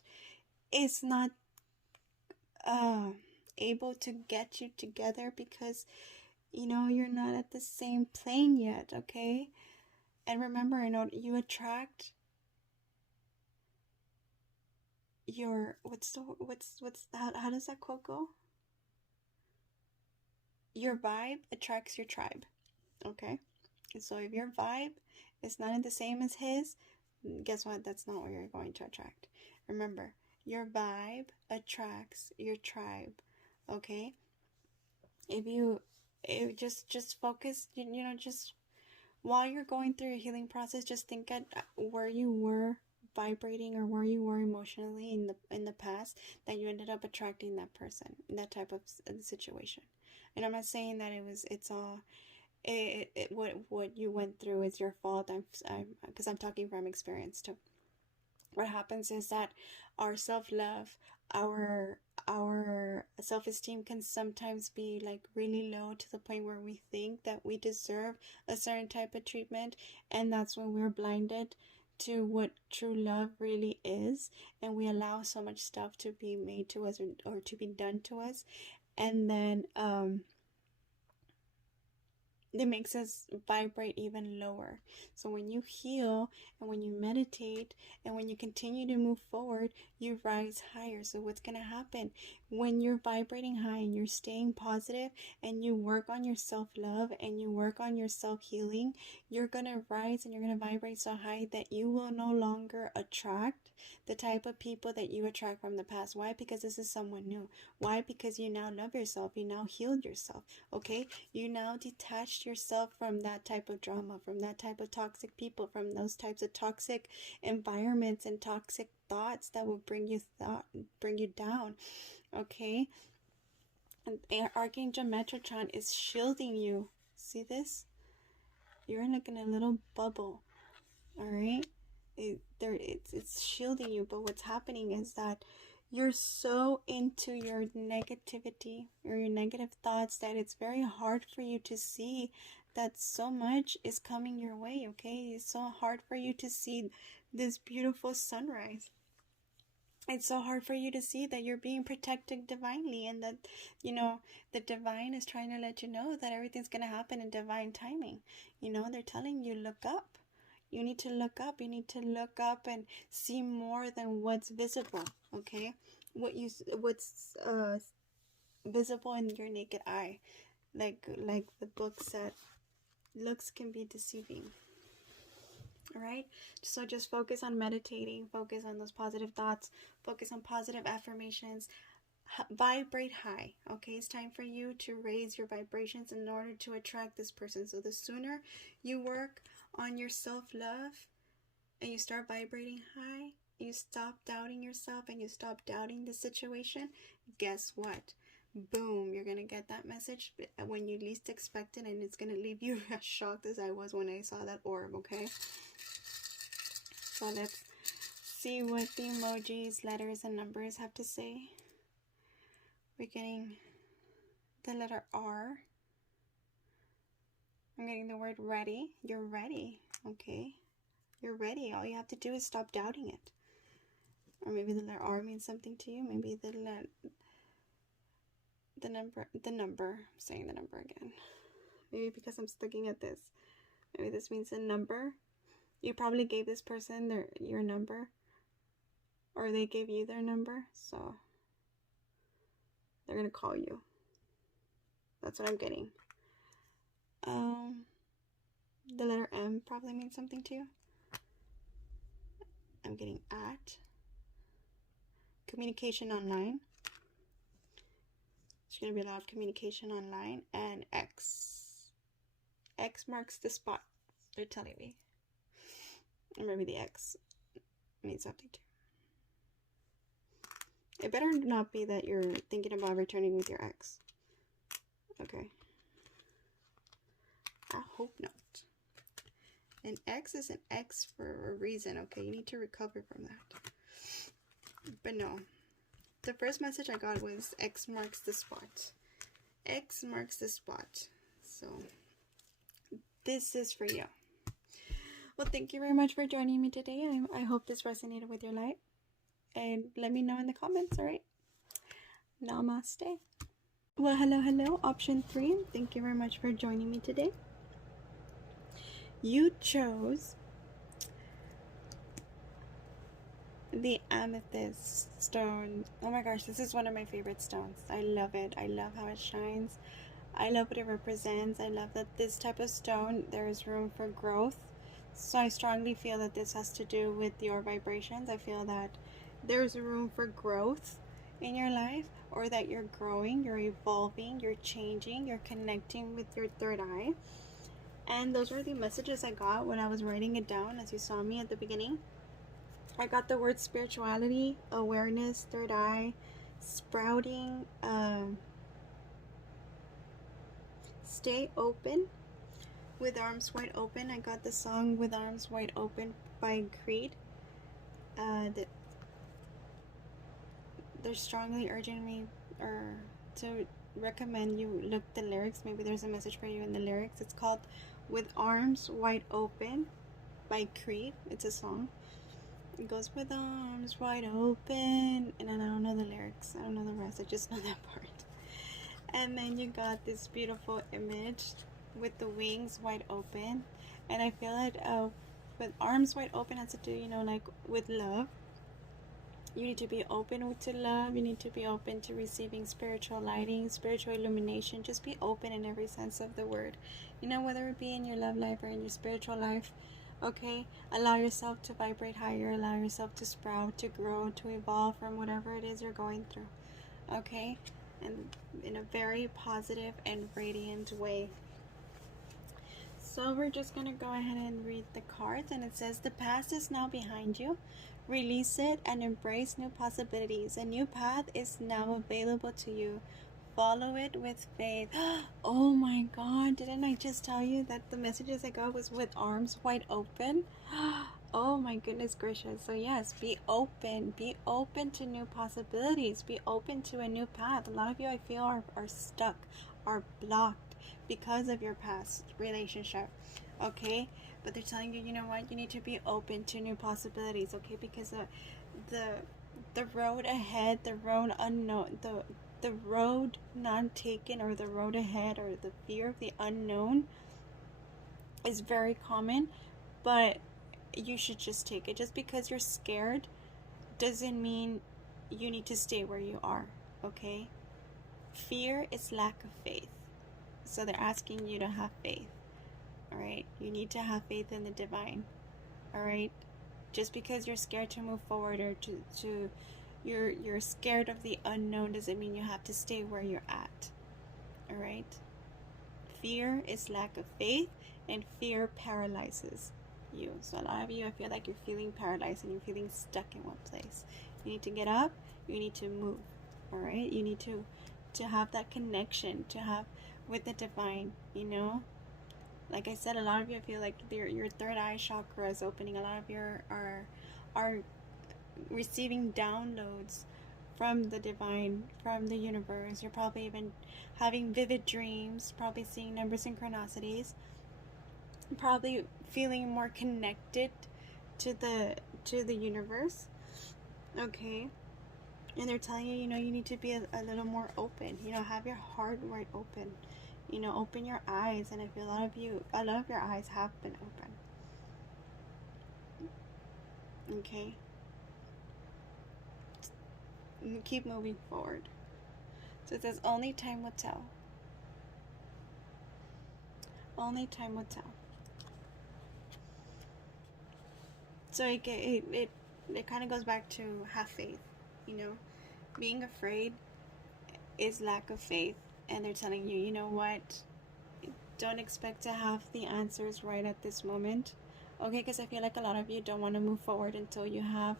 able to get you together, because you're not at the same plane yet. Okay, and remember, you attract your how does that quote go? your vibe attracts your tribe, okay? And so if your vibe is not the same as his, guess what? That's not what you're going to attract. Remember, your vibe attracts your tribe, okay? If just focus, just while you're going through a healing process, just think at where you were vibrating or where you were emotionally in the past, that you ended up attracting that person, that type of situation. And I'm not saying that it's all what you went through is your fault. Because I'm talking from experience too. What happens is that our self-love, our self-esteem can sometimes be like really low, to the point where we think that we deserve a certain type of treatment, and that's when we're blinded to what true love really is, and we allow so much stuff to be made to us, or to be done to us, and then it makes us vibrate even lower. So when you heal, and when you meditate, and when you continue to move forward, you rise higher. So what's going to happen when you're vibrating high and you're staying positive, and you work on your self-love and you work on your self-healing, you're going to rise and you're going to vibrate so high that you will no longer attract the type of people that you attract from the past. Why? Because this is someone new. Why? Because you now love yourself. You now healed yourself. Okay? You now detached yourself from that type of drama, from that type of toxic people, from those types of toxic environments and toxic thoughts that will bring you down. Okay? And Archangel Metatron is shielding you. See this? You're in like in a little bubble. All right? It's shielding you, but what's happening is that you're so into your negativity or your negative thoughts that it's very hard for you to see that so much is coming your way. Okay, it's so hard for you to see this beautiful sunrise. It's so hard for you to see that you're being protected divinely, and that the divine is trying to let you know that everything's going to happen in divine timing. They're telling you, look up. You need to look up. You need to look up and see more than what's visible. Okay, what's visible in your naked eye, like the book said, looks can be deceiving. All right, so just focus on meditating. Focus on those positive thoughts. Focus on positive affirmations. Vibrate high. Okay, it's time for you to raise your vibrations in order to attract this person. So the sooner you work on your self-love and you start vibrating high, you stop doubting yourself and you stop doubting the situation, guess what? Boom, you're gonna get that message when you least expect it, and it's gonna leave you as shocked as I was when I saw that orb. Okay, so let's see what the emojis, letters, and numbers have to say. We're getting the letter R. I'm getting the word ready. You're ready. Okay, you're ready. All you have to do is stop doubting it. Or maybe the letter R means something to you. Maybe the number. I'm saying the number again. Maybe because I'm looking at this. Maybe this means a number. You probably gave this person your number, or they gave you their number, so they're gonna call you. That's what I'm getting. The letter M probably means something to you. I'm getting at. Communication online. There's going to be a lot of communication online. And X. X marks the spot, they're telling me. Or maybe the X means something too. It better not be that you're thinking about returning with your ex. Okay. I hope not. An X is an X for a reason, okay? You need to recover from that. But no. The first message I got was X marks the spot. X marks the spot. So, this is for you. Well, thank you very much for joining me today. I hope this resonated with your light. And let me know in the comments, alright? Namaste. Well, hello, option 3. Thank you very much for joining me today. You chose the amethyst stone. Oh my gosh, this is one of my favorite stones. I love it. I love how it shines. I love what it represents. I love that this type of stone, there is room for growth. So I strongly feel that this has to do with your vibrations. I feel that there's room for growth in your life, or that you're growing, you're evolving, you're changing, you're connecting with your third eye. And those were the messages I got when I was writing it down, as you saw me at the beginning. I got the word spirituality, awareness, third eye, sprouting, stay open, with arms wide open. I got the song With Arms Wide Open by Creed. They're strongly urging me to recommend you look the lyrics. Maybe there's a message for you in the lyrics. It's called With Arms Wide Open by Creed. It's a song. It goes with arms wide open, and then I don't know the lyrics. I don't know the rest. I just know that part. And then you got this beautiful image with the wings wide open, and I feel like with arms wide open has to do, you know, like with love. You need to be open to love. You need to be open to receiving spiritual lighting, spiritual illumination. Just be open in every sense of the word, you know, whether it be in your love life or in your spiritual life. Okay, allow yourself to vibrate higher, allow yourself to sprout, to grow, to evolve from whatever it is you're going through. Okay, and in a very positive and radiant way. So we're just going to go ahead and read the cards, and it says, the past is now behind you. Release it and embrace new possibilities. A new path is now available to you. Follow it with faith. Oh my God, didn't I just tell you that the messages I got was with arms wide open? Oh my goodness gracious. So yes, be open to new possibilities, be open to a new path. A lot of you, I feel, are stuck, are blocked because of your past relationship. Okay, but they're telling you, you know what, you need to be open to new possibilities. Okay, because the road ahead, the road unknown, the road not taken, or the road ahead, or the fear of the unknown is very common, but you should just take it. Just because you're scared doesn't mean you need to stay where you are. Okay, fear is lack of faith, so they're asking you to have faith. All right, you need to have faith in the divine. All right, just because you're scared to move forward, or you're scared of the unknown, doesn't mean you have to stay where you're at. All right, fear is lack of faith, and fear paralyzes you. So a lot of you, I feel like you're feeling paralyzed and you're feeling stuck in one place. You need to get up, you need to move. All right, you need to have that connection, to have with the divine, you know. Like I said, a lot of you, I feel like your third eye chakra is opening. A lot of you are receiving downloads from the divine, from the universe. You're probably even having vivid dreams, probably seeing number synchronicities, probably feeling more connected to the universe. Okay, and they're telling you, you know, you need to be a little more open. You know, have your heart wide open. You know, open your eyes. And I feel a lot of your eyes have been open. Okay, keep moving forward. So it says, only time will tell. Only time will tell. So it kind of goes back to have faith. You know, being afraid is lack of faith. And they're telling you, you know what, don't expect to have the answers right at this moment. Okay, because I feel like a lot of you don't want to move forward until you have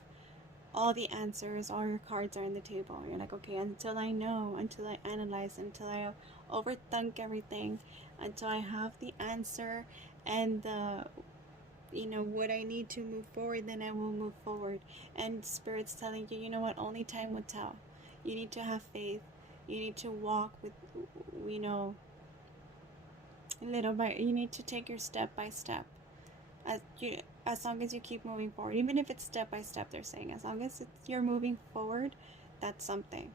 all the answers, all your cards are on the table. You're like, okay, until I know, until I analyze, until I overthink everything, until I have the answer and you know, what I need to move forward, then I will move forward. And Spirit's telling you, you know what, only time will tell. You need to have faith. You need to walk with, you know, little by, you need to take your step by step. As long as you keep moving forward, even if it's step by step, they're saying, as long as you're moving forward, that's something.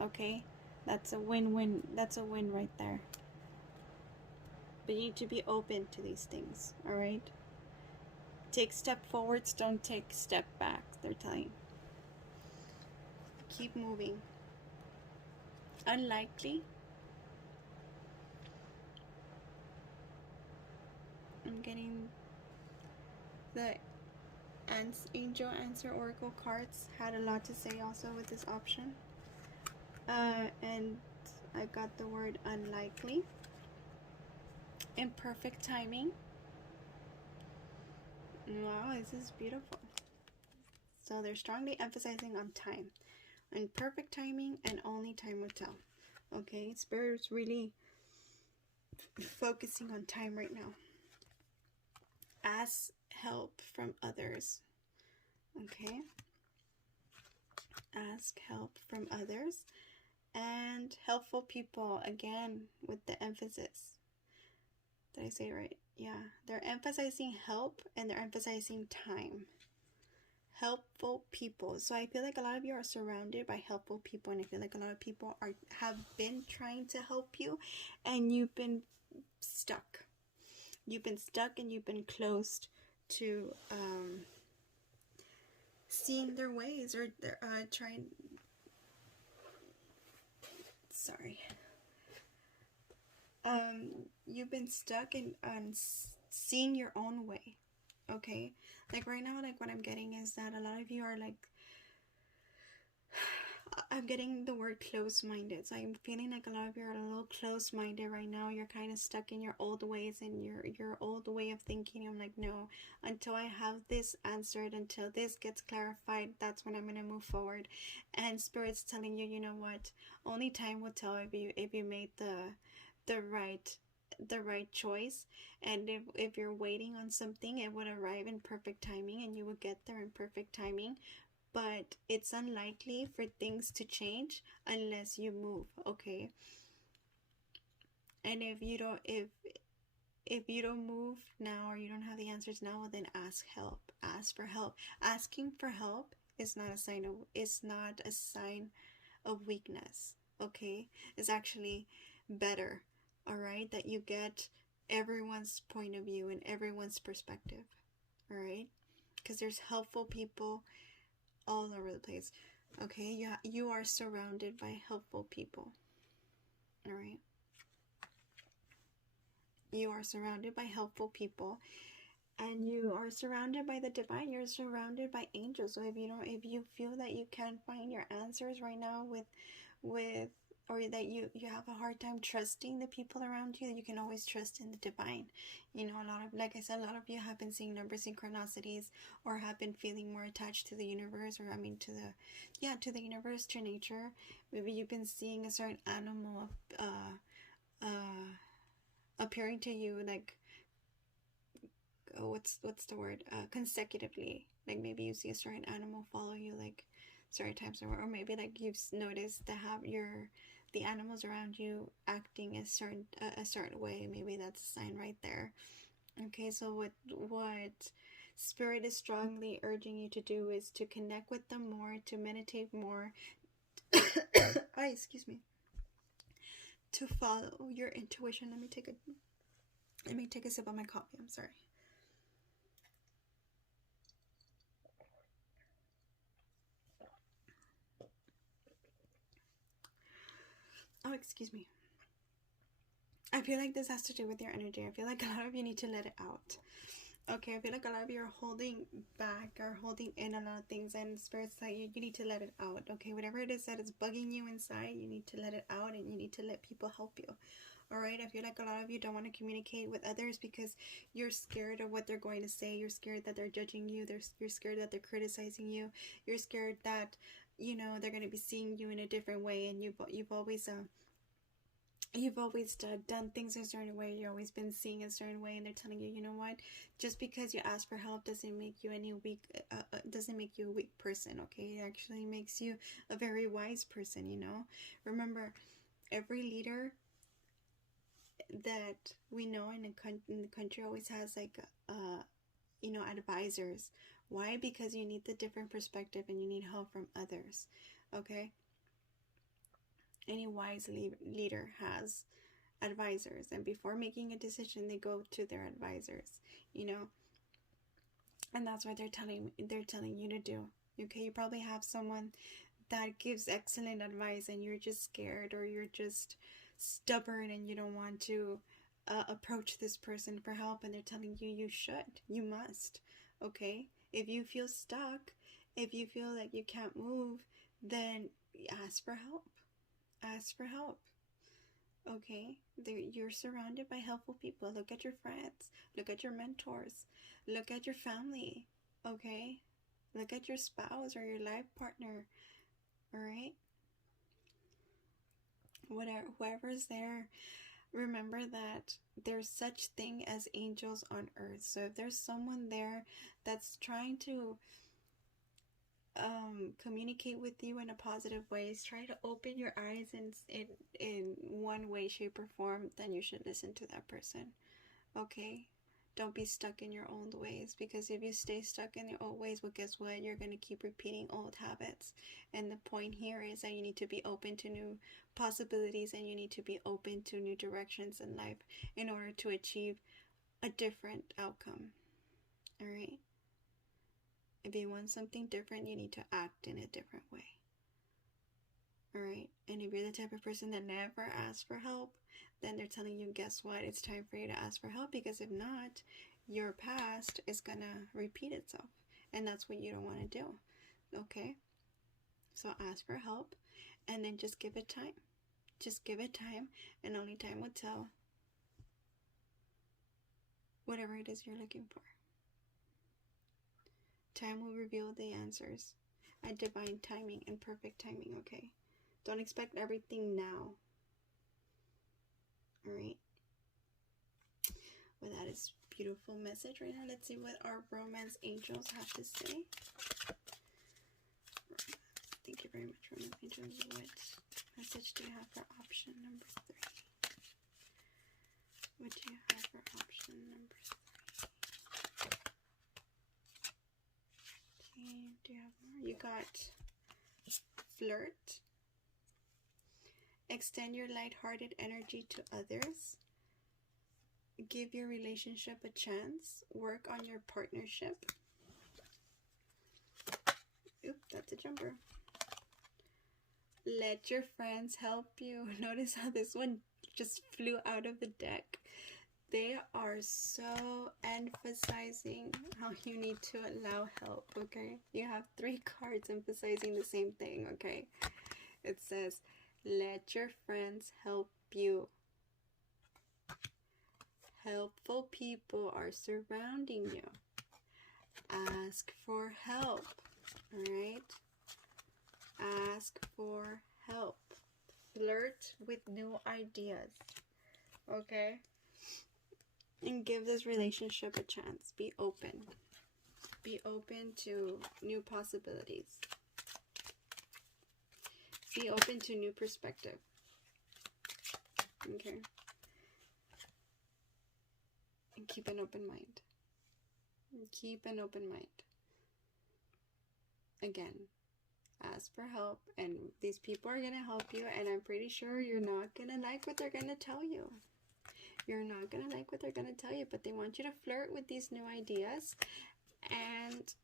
Okay, that's a win-win. That's a win right there. But you need to be open to these things. All right. Take step forwards. Don't take step back. They're telling you. Keep moving. Unlikely, I'm getting the Angel Answer Oracle cards had a lot to say also with this option. And I got the word unlikely, imperfect timing. Wow, this is beautiful. So they're strongly emphasizing on time, and perfect timing, and only time will tell. Okay, Spirit's really focusing on time right now. Ask help from others. Okay, ask help from others, and helpful people, again with the emphasis. Did I say it right? Yeah, they're emphasizing help and they're emphasizing time. Helpful people. So I feel like a lot of you are surrounded by helpful people, and I feel like a lot of people have been trying to help you, and you've been stuck. You've been stuck, and you've been closed to seeing their ways, or they're trying. Sorry. You've been stuck in seeing your own way. Okay, like right now, like what I'm getting is that a lot of you are like, I'm getting the word close-minded. So I'm feeling like a lot of you are a little close-minded right now. You're kind of stuck in your old ways and your old way of thinking. I'm like, no, until I have this answered, until this gets clarified, that's when I'm gonna move forward. And Spirit's telling you, you know what? Only time will tell if you made the right choice. And if you're waiting on something, it would arrive in perfect timing, and you will get there in perfect timing. But it's unlikely for things to change unless you move. Okay, and if you don't move now, or you don't have the answers now, well, then ask help. Ask for help. Asking for help is not a sign of weakness. Okay, it's actually better. All right, that you get everyone's point of view and everyone's perspective. All right, because there's helpful people all over the place. Okay, you are surrounded by helpful people. All right, you are surrounded by helpful people, and you are surrounded by the divine. You're surrounded by angels. So if you feel that you can't find your answers right now with or that you have a hard time trusting the people around you, you can always trust in the divine. You know, like I said, a lot of you have been seeing numbers, synchronicities, or have been feeling more attached to the universe, or to the universe, to nature. Maybe you've been seeing a certain animal appearing to you, like, what's the word, consecutively. Like maybe you see a certain animal follow you like certain times, or maybe like you've noticed the animals around you acting a certain way. Maybe that's a sign right there. Okay, so what Spirit is strongly urging you to do is to connect with them more, to meditate more. Excuse me. To follow your intuition. Let me take a sip of my coffee. I'm sorry. Oh, excuse me. I feel like this has to do with your energy. I feel like a lot of you need to let it out. Okay, I feel like a lot of you are holding back or holding in a lot of things, and Spirit's like, you need to let it out. Okay, whatever it is that is bugging you inside, you need to let it out, and you need to let people help you. Alright, I feel like a lot of you don't want to communicate with others because you're scared of what they're going to say. You're scared that they're judging you. You're scared that they're criticizing you. You're scared that, they're going to be seeing you in a different way, and you've always done things a certain way. You've always been seeing a certain way, and they're telling you, you know what? Just because you ask for help doesn't make you doesn't make you a weak person. Okay, it actually makes you a very wise person. Remember, every leader that we know in the country always has like advisors. Why? Because you need the different perspective and you need help from others. Okay. Any wise leader has advisors, and before making a decision, they go to their advisors, and that's what they're telling you to do. Okay, you probably have someone that gives excellent advice, and you're just scared, or you're just stubborn, and you don't want to approach this person for help, and they're telling you you should, you must. Okay, if you feel stuck, if you feel like you can't move, then ask for help. Ask for help. Okay, you're surrounded by helpful people. Look at your friends, look at your mentors, look at your family. Okay, look at your spouse or your life partner. All right, whoever's there, remember that there's such thing as angels on earth. So if there's someone there that's trying to communicate with you in a positive way, try to open your eyes in one way, shape, or form, then you should listen to that person. Okay, don't be stuck in your old ways, because if you stay stuck in your old ways, well, guess what, you're going to keep repeating old habits. And the point here is that you need to be open to new possibilities, and you need to be open to new directions in life in order to achieve a different outcome. All right, if you want something different, you need to act in a different way. All right, and if you're the type of person that never asks for help, then they're telling you, guess what, it's time for you to ask for help, because if not, your past is gonna repeat itself, and that's what you don't want to do. Okay, so ask for help, and then just give it time. Just give it time, and only time will tell whatever it is you're looking for. Time will reveal the answers at divine timing and perfect timing. Okay, don't expect everything now. All right, well, that is a beautiful message right now. Let's see what our romance angels have to say. Thank you very much, romance angels. What message do you have for option number 3? What do you have for option number 3? Okay, do you have more? You got flirt. Extend your lighthearted energy to others. Give your relationship a chance. Work on your partnership. Oop, that's a jumper. Let your friends help you. Notice how this one just flew out of the deck. They are so emphasizing how you need to allow help, okay? You have 3 cards emphasizing the same thing, okay? It says, let your friends help you. Helpful people are surrounding you. Ask for help, alright? Ask for help. Flirt with new ideas, okay? And give this relationship a chance. Be open. Be open to new possibilities. Be open to new perspective. Okay? And keep an open mind. Keep an open mind. Again, ask for help, and these people are going to help you, and I'm pretty sure you're not going to like what they're going to tell you. You're not going to like what they're going to tell you, but they want you to flirt with these new ideas, and,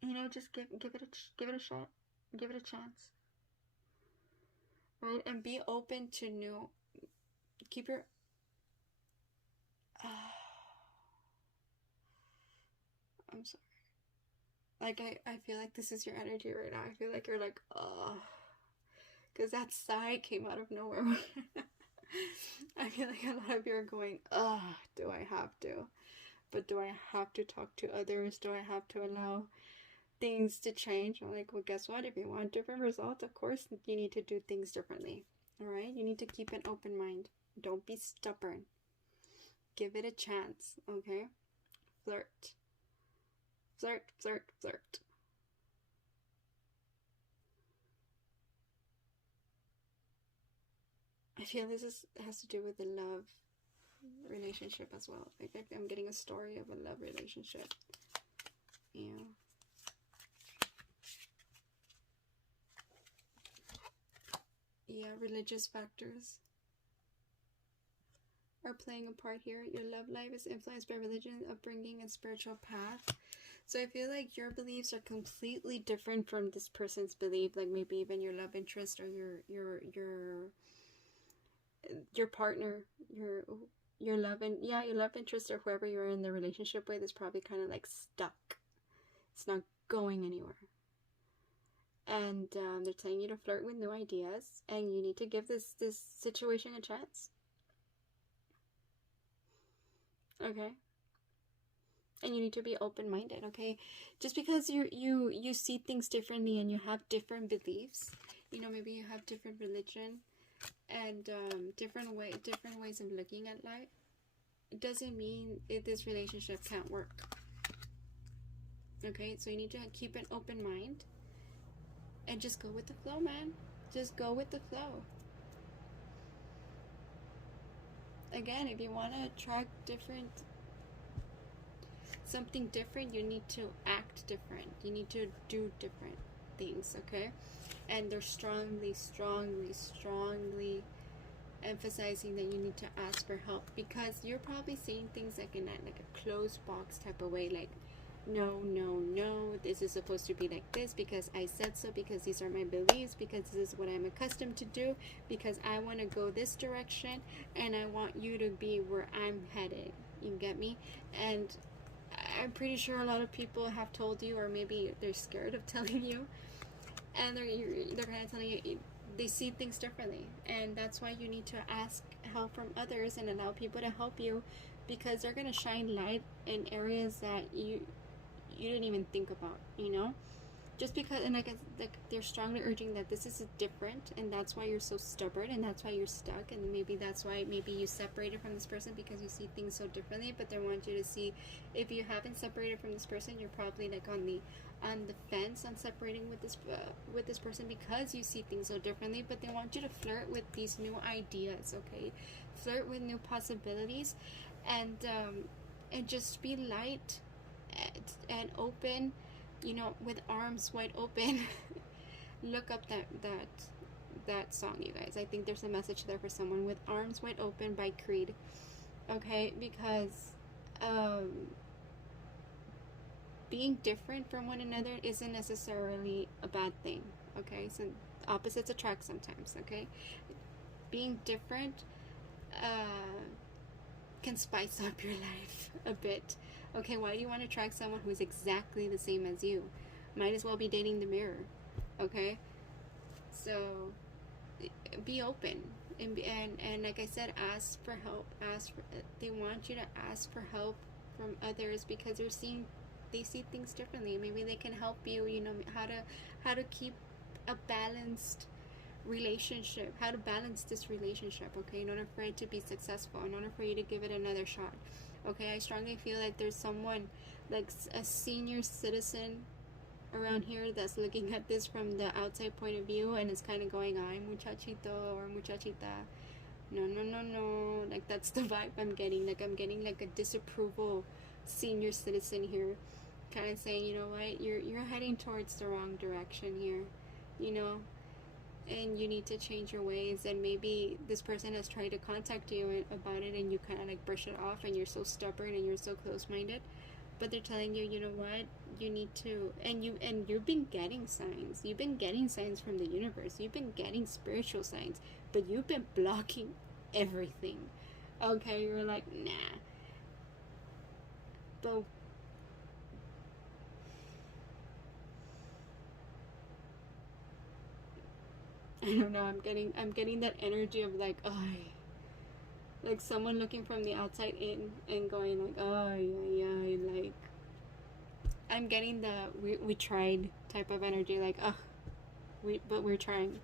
you know, just give it a shot. Give it a chance. Right? And be open to new, keep your, I'm sorry. Like, I feel like this is your energy right now. I feel like you're like, oh, because that sigh came out of nowhere. I feel like a lot of you are going, oh, do I have to? But do I have to talk to others? Do I have to allow things to change? I'm like, well, guess what? If you want different results, of course, you need to do things differently. All right? You need to keep an open mind. Don't be stubborn. Give it a chance, okay? Flirt. Flirt, flirt, flirt. I feel this has to do with the love relationship as well. Like, I'm getting a story of a love relationship. Yeah. Yeah, religious factors are playing a part here. Your love life is influenced by religion, upbringing, and spiritual path. So I feel like your beliefs are completely different from this person's belief. Like maybe even your love interest or your your partner, your love and your love interest, or whoever you're in the relationship with, is probably kind of like stuck. It's not going anywhere. And they're telling you to flirt with new ideas, and you need to give this situation a chance. Okay? And you need to be open-minded, okay? Just because you see things differently and you have different beliefs, maybe you have different religion and different ways of looking at life, it doesn't mean this relationship can't work. Okay, so you need to keep an open mind and just go with the flow, man. Just go with the flow. Again, if you want to attract something different, you need to act different. You need to do different things, okay? And they're strongly emphasizing that you need to ask for help, because you're probably seeing things like in that, like a closed box type of way, like no, this is supposed to be like this because I said so, because these are my beliefs, because this is what I'm accustomed to do, because I want to go this direction and I want you to be where I'm headed. You get me? And I'm pretty sure a lot of people have told you, or maybe they're scared of telling you, and they're kind of telling you they see things differently, and that's why you need to ask help from others and allow people to help you, because they're going to shine light in areas that you didn't even think about, just because. And like they're strongly urging that this is different, and that's why you're so stubborn, and that's why you're stuck, and maybe that's why you separated from this person, because you see things so differently. But they want you to see, if you haven't separated from this person, you're probably like on the fence on separating with this person, because you see things so differently. But they want you to flirt with these new ideas, okay? Flirt with new possibilities, and just be light and open, with arms wide open. Look up that song, you guys. I think there's a message there for someone. With Arms Wide Open by Creed. Okay, because being different from one another isn't necessarily a bad thing. Okay, so opposites attract sometimes. Okay, being different can spice up your life a bit. Okay, why do you want to attract someone who's exactly the same as you? Might as well be dating the mirror. Okay, so be open, and like I said, ask for help. They want you to ask for help from others, because they see things differently. Maybe they can help you, how to keep a balanced relationship, how to balance this relationship, okay, in order for it to be successful, in order for you to give it another shot. Okay, I strongly feel like there's someone, like a senior citizen around here, that's looking at this from the outside point of view, and it's kind of going, ay, muchachito or muchachita. No. Like, that's the vibe I'm getting. Like, I'm getting like a disapproval senior citizen here, kind of saying, you know what, you're heading towards the wrong direction here, and you need to change your ways. And maybe this person has tried to contact you about it, and you kind of like brush it off, and you're so stubborn and you're so close-minded. But they're telling you, you know what, you need to, and you've been getting signs. You've been getting signs from the universe. You've been getting spiritual signs, but you've been blocking everything. Okay, you're like, nah. But I don't know, I'm getting that energy of like, oh, like someone looking from the outside in and going like, oh yeah, like, I'm getting the we tried type of energy, like, oh, we're trying,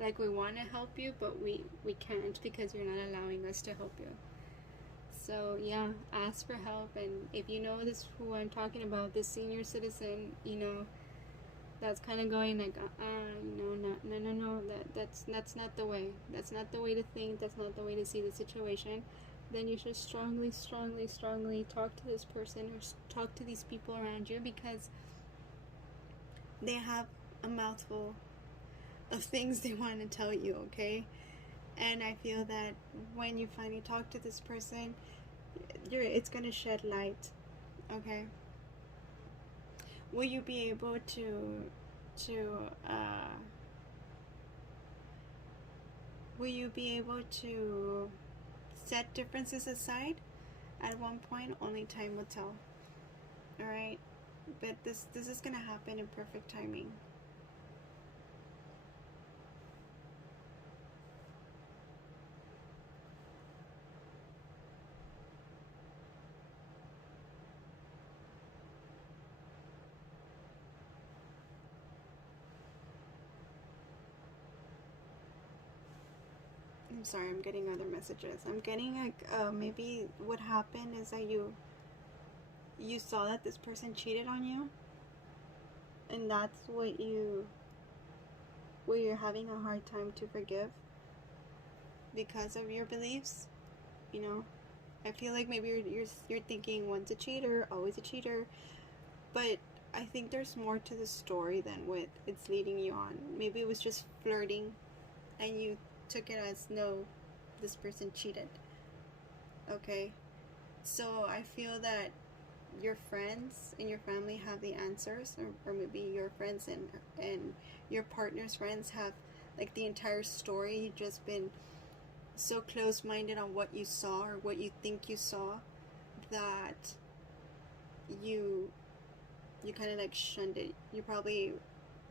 like, we want to help you, but we can't, because you're not allowing us to help you. So yeah, ask for help. And if you know this, who I'm talking about, this senior citizen, that's kind of going like, no, that's not the way. That's not the way to think. That's not the way to see the situation. Then you should strongly talk to this person, or talk to these people around you, because they have a mouthful of things they want to tell you, okay? And I feel that when you finally talk to this person, it's going to shed light, okay? Will you be able to will you be able to set differences aside at one point? Only time will tell. All right, but this is gonna happen in perfect timing. I'm sorry, I'm getting other messages. I'm getting like maybe what happened is that you saw that this person cheated on you, and that's what you're having a hard time to forgive because of your beliefs. You know, I feel like maybe you're thinking once a cheater, always a cheater, but I think there's more to the story than what it's leading you on. Maybe it was just flirting, and you took it as no, this person cheated. Okay, so I feel that your friends and your family have the answers, or maybe your friends and your partner's friends have like the entire story. You've just been so close-minded on what you saw or what you think you saw that you kind of like shunned it. You probably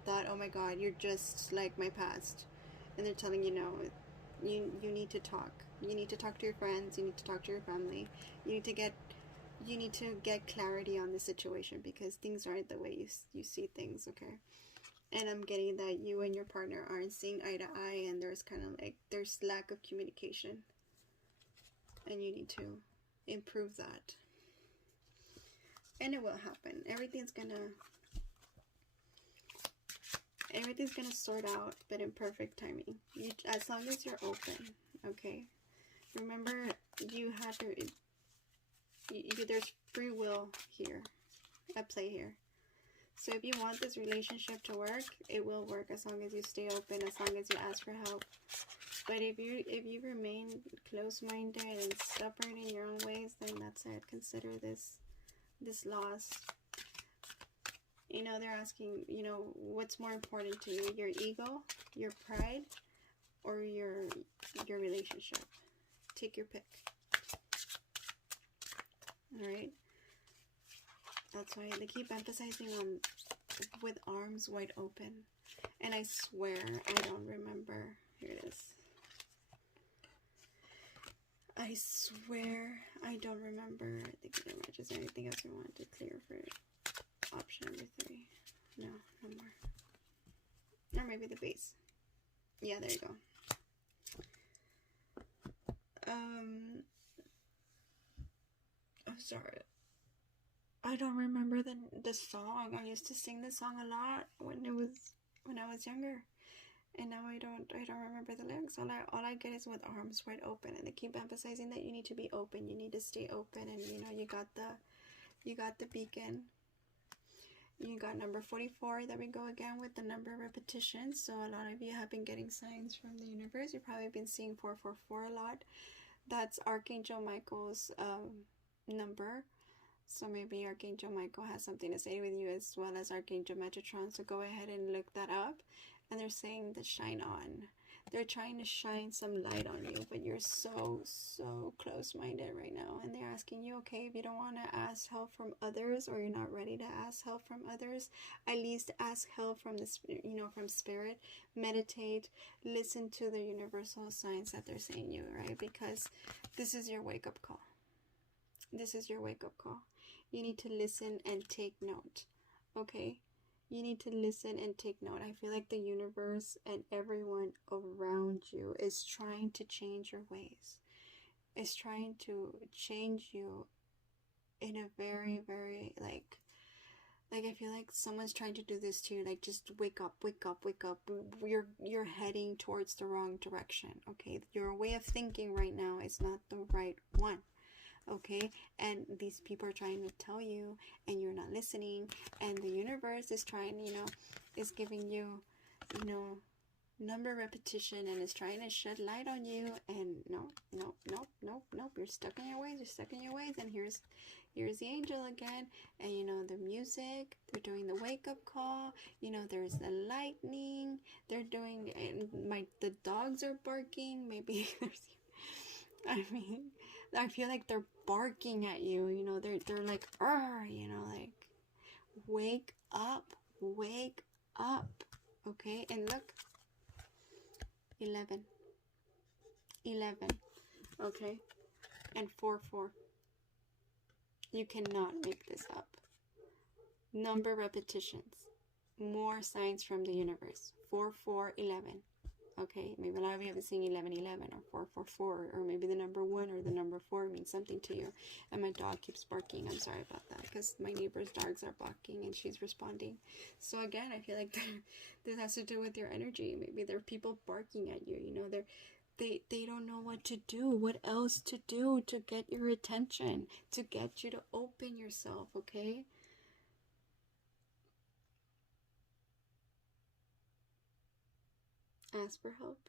thought, oh my god, you're just like my past, and they're telling you no, you need to talk. You need to talk to your friends. You need to talk to your family. You need to get clarity on the situation because things aren't the way you see things. Okay, and I'm getting that you and your partner aren't seeing eye to eye, and there's kind of like there's lack of communication, and you need to improve that. And it will happen. Everything's gonna sort out, but in perfect timing. As long as you're open, okay. Remember, you have there's free will here at play here. So if you want this relationship to work, it will work as long as you stay open, as long as you ask for help. But if you remain close-minded and stubborn in your own ways, then that's it. Consider this loss. You know, they're asking, you know, what's more important to you, your ego, your pride, or your relationship? Take your pick. All right. That's why they keep emphasizing on with arms wide open. And I swear I don't remember. Here it is. I swear I don't remember the clear matches or anything else we want to clear for option number 3. No more. Or maybe the base. Yeah, there you go. I'm sorry. I don't remember the song. I used to sing this song a lot when I was younger, and now I don't remember the lyrics. All I get is with arms wide open, and they keep emphasizing that you need to be open. You need to stay open, and you know you got the beacon. You got number 44. There we go again with the number repetition. So a lot of you have been getting signs from the universe. You've probably been seeing 444 a lot. That's Archangel Michael's number. So maybe Archangel Michael has something to say with you, as well as Archangel Metatron. So go ahead and look that up. And they're saying the shine on. They're trying to shine some light on you, but you're so close-minded right now. And they're asking you, okay, if you don't want to ask help from others, or you're not ready to ask help from others, at least ask help from from spirit. Meditate, listen to the universal signs that they're saying you, right? Because this is your wake-up call. This is your wake-up call. You need to listen and take note, okay? You need to listen and take note. I feel like the universe and everyone around you is trying to change your ways. It's trying to change you in a very, very, like I feel like someone's trying to do this to you. Like, just wake up, wake up, wake up. You're heading towards the wrong direction, okay? Your way of thinking right now is not the right one. Okay, and these people are trying to tell you, and you're not listening, and the universe is trying, is giving you, number repetition, and it's trying to shed light on you, and no, you're stuck in your ways, and here's the angel again, and you know, the music, they're doing the wake-up call, you know, there's the lightning, they're doing, and the dogs are barking, maybe there's, I mean, I feel like they're barking at you, you know, they're like, you know, like, wake up, okay, and look, 11, okay, and 4, 4. You cannot make this up. Number repetitions, more signs from the universe. 4, 4, 11. Okay, maybe a lot of you have seen 11, 11, or 4, 4, 4, or maybe the number 1 or the number 4 means something to you. And my dog keeps barking. I'm sorry about that, because my neighbor's dogs are barking and she's responding. So again, I feel like this has to do with your energy. Maybe there are people barking at you. You know, they don't know what to do, what else to do to get your attention, to get you to open yourself, okay? Ask for help.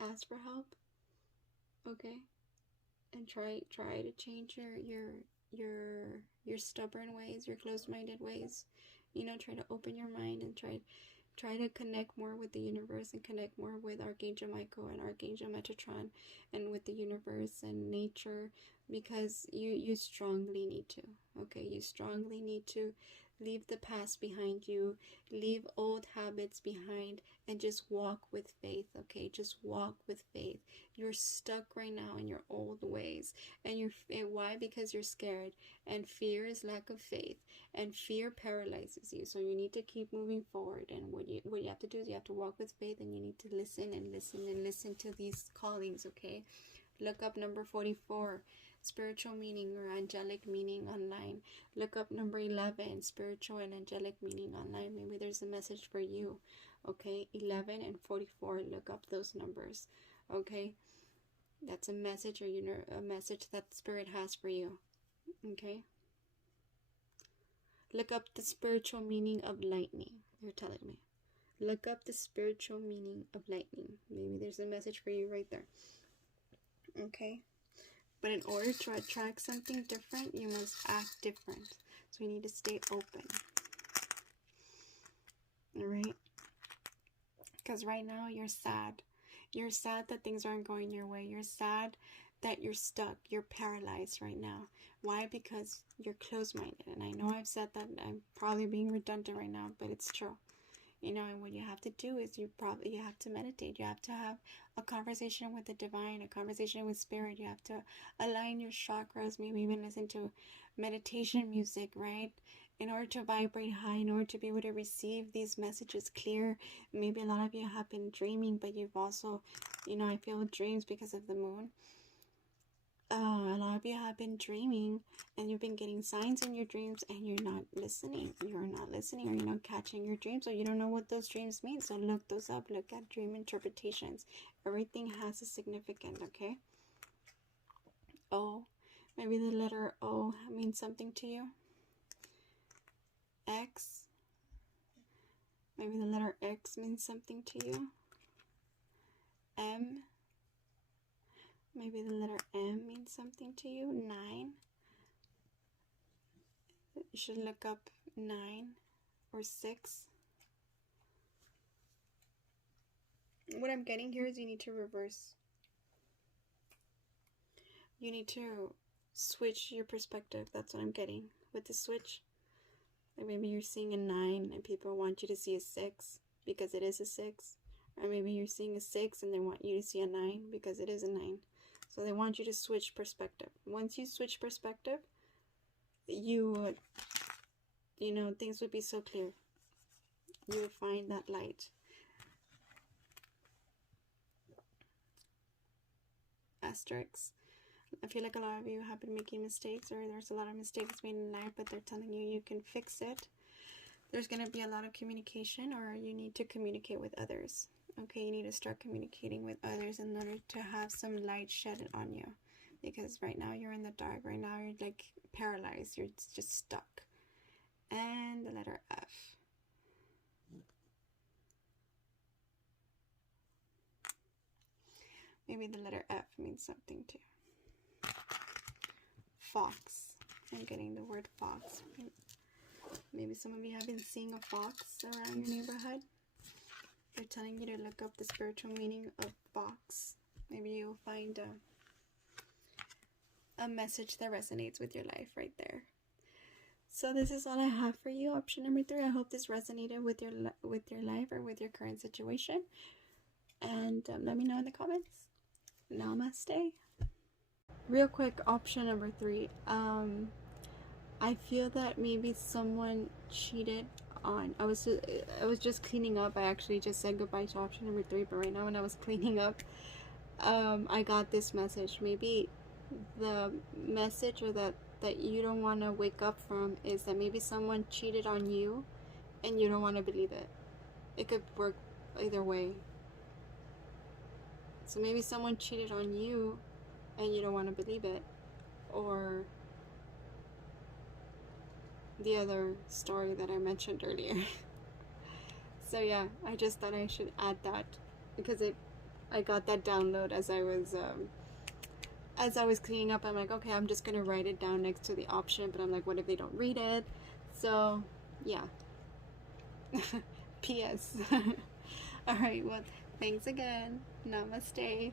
Ask for help. Okay? And try to change your stubborn ways, your closed-minded ways. You know, try to open your mind and try to connect more with the universe and connect more with Archangel Michael and Archangel Metatron and with the universe and nature, because you strongly need to, okay? You strongly need to leave the past behind you, leave old habits behind, and just walk with faith, okay? Just walk with faith. You're stuck right now in your old ways, and why? Because you're scared, and fear is lack of faith, and fear paralyzes you. So you need to keep moving forward, and what you have to do is you have to walk with faith, and you need to listen and listen and listen to these callings, okay? Look up number 44, spiritual meaning or angelic meaning online. Look up number 11, spiritual and angelic meaning online. Maybe there's a message for you, okay? 11 and 44, look up those numbers, okay? That's a message, or a message that Spirit has for you, okay? Look up the spiritual meaning of lightning, they're telling me. Look up the spiritual meaning of lightning. Maybe there's a message for you right there, okay? But in order to attract something different, you must act different. So you need to stay open. Alright? Because right now you're sad. You're sad that things aren't going your way. You're sad that you're stuck. You're paralyzed right now. Why? Because you're closed-minded. And I know I've said that. I'm probably being redundant right now, but it's true. You know, and what you have to do is you have to meditate. You have to have a conversation with the divine, a conversation with Spirit. You have to align your chakras, maybe even listen to meditation music, right? In order to vibrate high, in order to be able to receive these messages clear. Maybe a lot of you have been dreaming, but you've also, you know, I feel dreams because of the moon. A lot of you have been dreaming, and you've been getting signs in your dreams, and you're not listening. You're not listening, or you're not catching your dreams, or you don't know what those dreams mean. So look those up. Look at dream interpretations. Everything has a significance, okay? O. Maybe the letter O means something to you. X. Maybe the letter X means something to you. M. Maybe the letter M means something to you. 9. You should look up 9 or 6. What I'm getting here is you need to reverse. You need to switch your perspective. That's what I'm getting with the switch. Like maybe you're seeing a 9 and people want you to see a 6 because it is a 6. Or maybe you're seeing a 6 and they want you to see a 9 because it is a 9. So they want you to switch perspective. Once you switch perspective, you know, things would be so clear. You would find that light. Asterisks. I feel like a lot of you have been making mistakes, or there's a lot of mistakes made in life, but they're telling you you can fix it. There's going to be a lot of communication, or you need to communicate with others. Okay, you need to start communicating with others in order to have some light shed on you. Because right now you're in the dark. Right now you're like paralyzed. You're just stuck. And the letter F. Maybe the letter F means something too. Fox. I'm getting the word fox. Maybe some of you have been seeing a fox around your neighborhood. They're telling you to look up the spiritual meaning of fox. Maybe you'll find a message that resonates with your life right there. So this is all I have for you, option number 3. I hope this resonated with your life or with your current situation. And let me know in the comments. Namaste. Real quick, option number 3. I feel that maybe someone cheated on. I was just cleaning up. I actually just said goodbye to option number 3, but right now when I was cleaning up, I got this message. Maybe the message or that you don't want to wake up from is that maybe someone cheated on you and you don't want to believe it. It could work either way. So maybe someone cheated on you and you don't want to believe it, or the other story that I mentioned earlier. So yeah, I just thought I should add that because I got that download as I was cleaning up. I'm like, okay, I'm just gonna write it down next to the option, but I'm like, what if they don't read it? So yeah. P.S. Alright, well, thanks again. Namaste.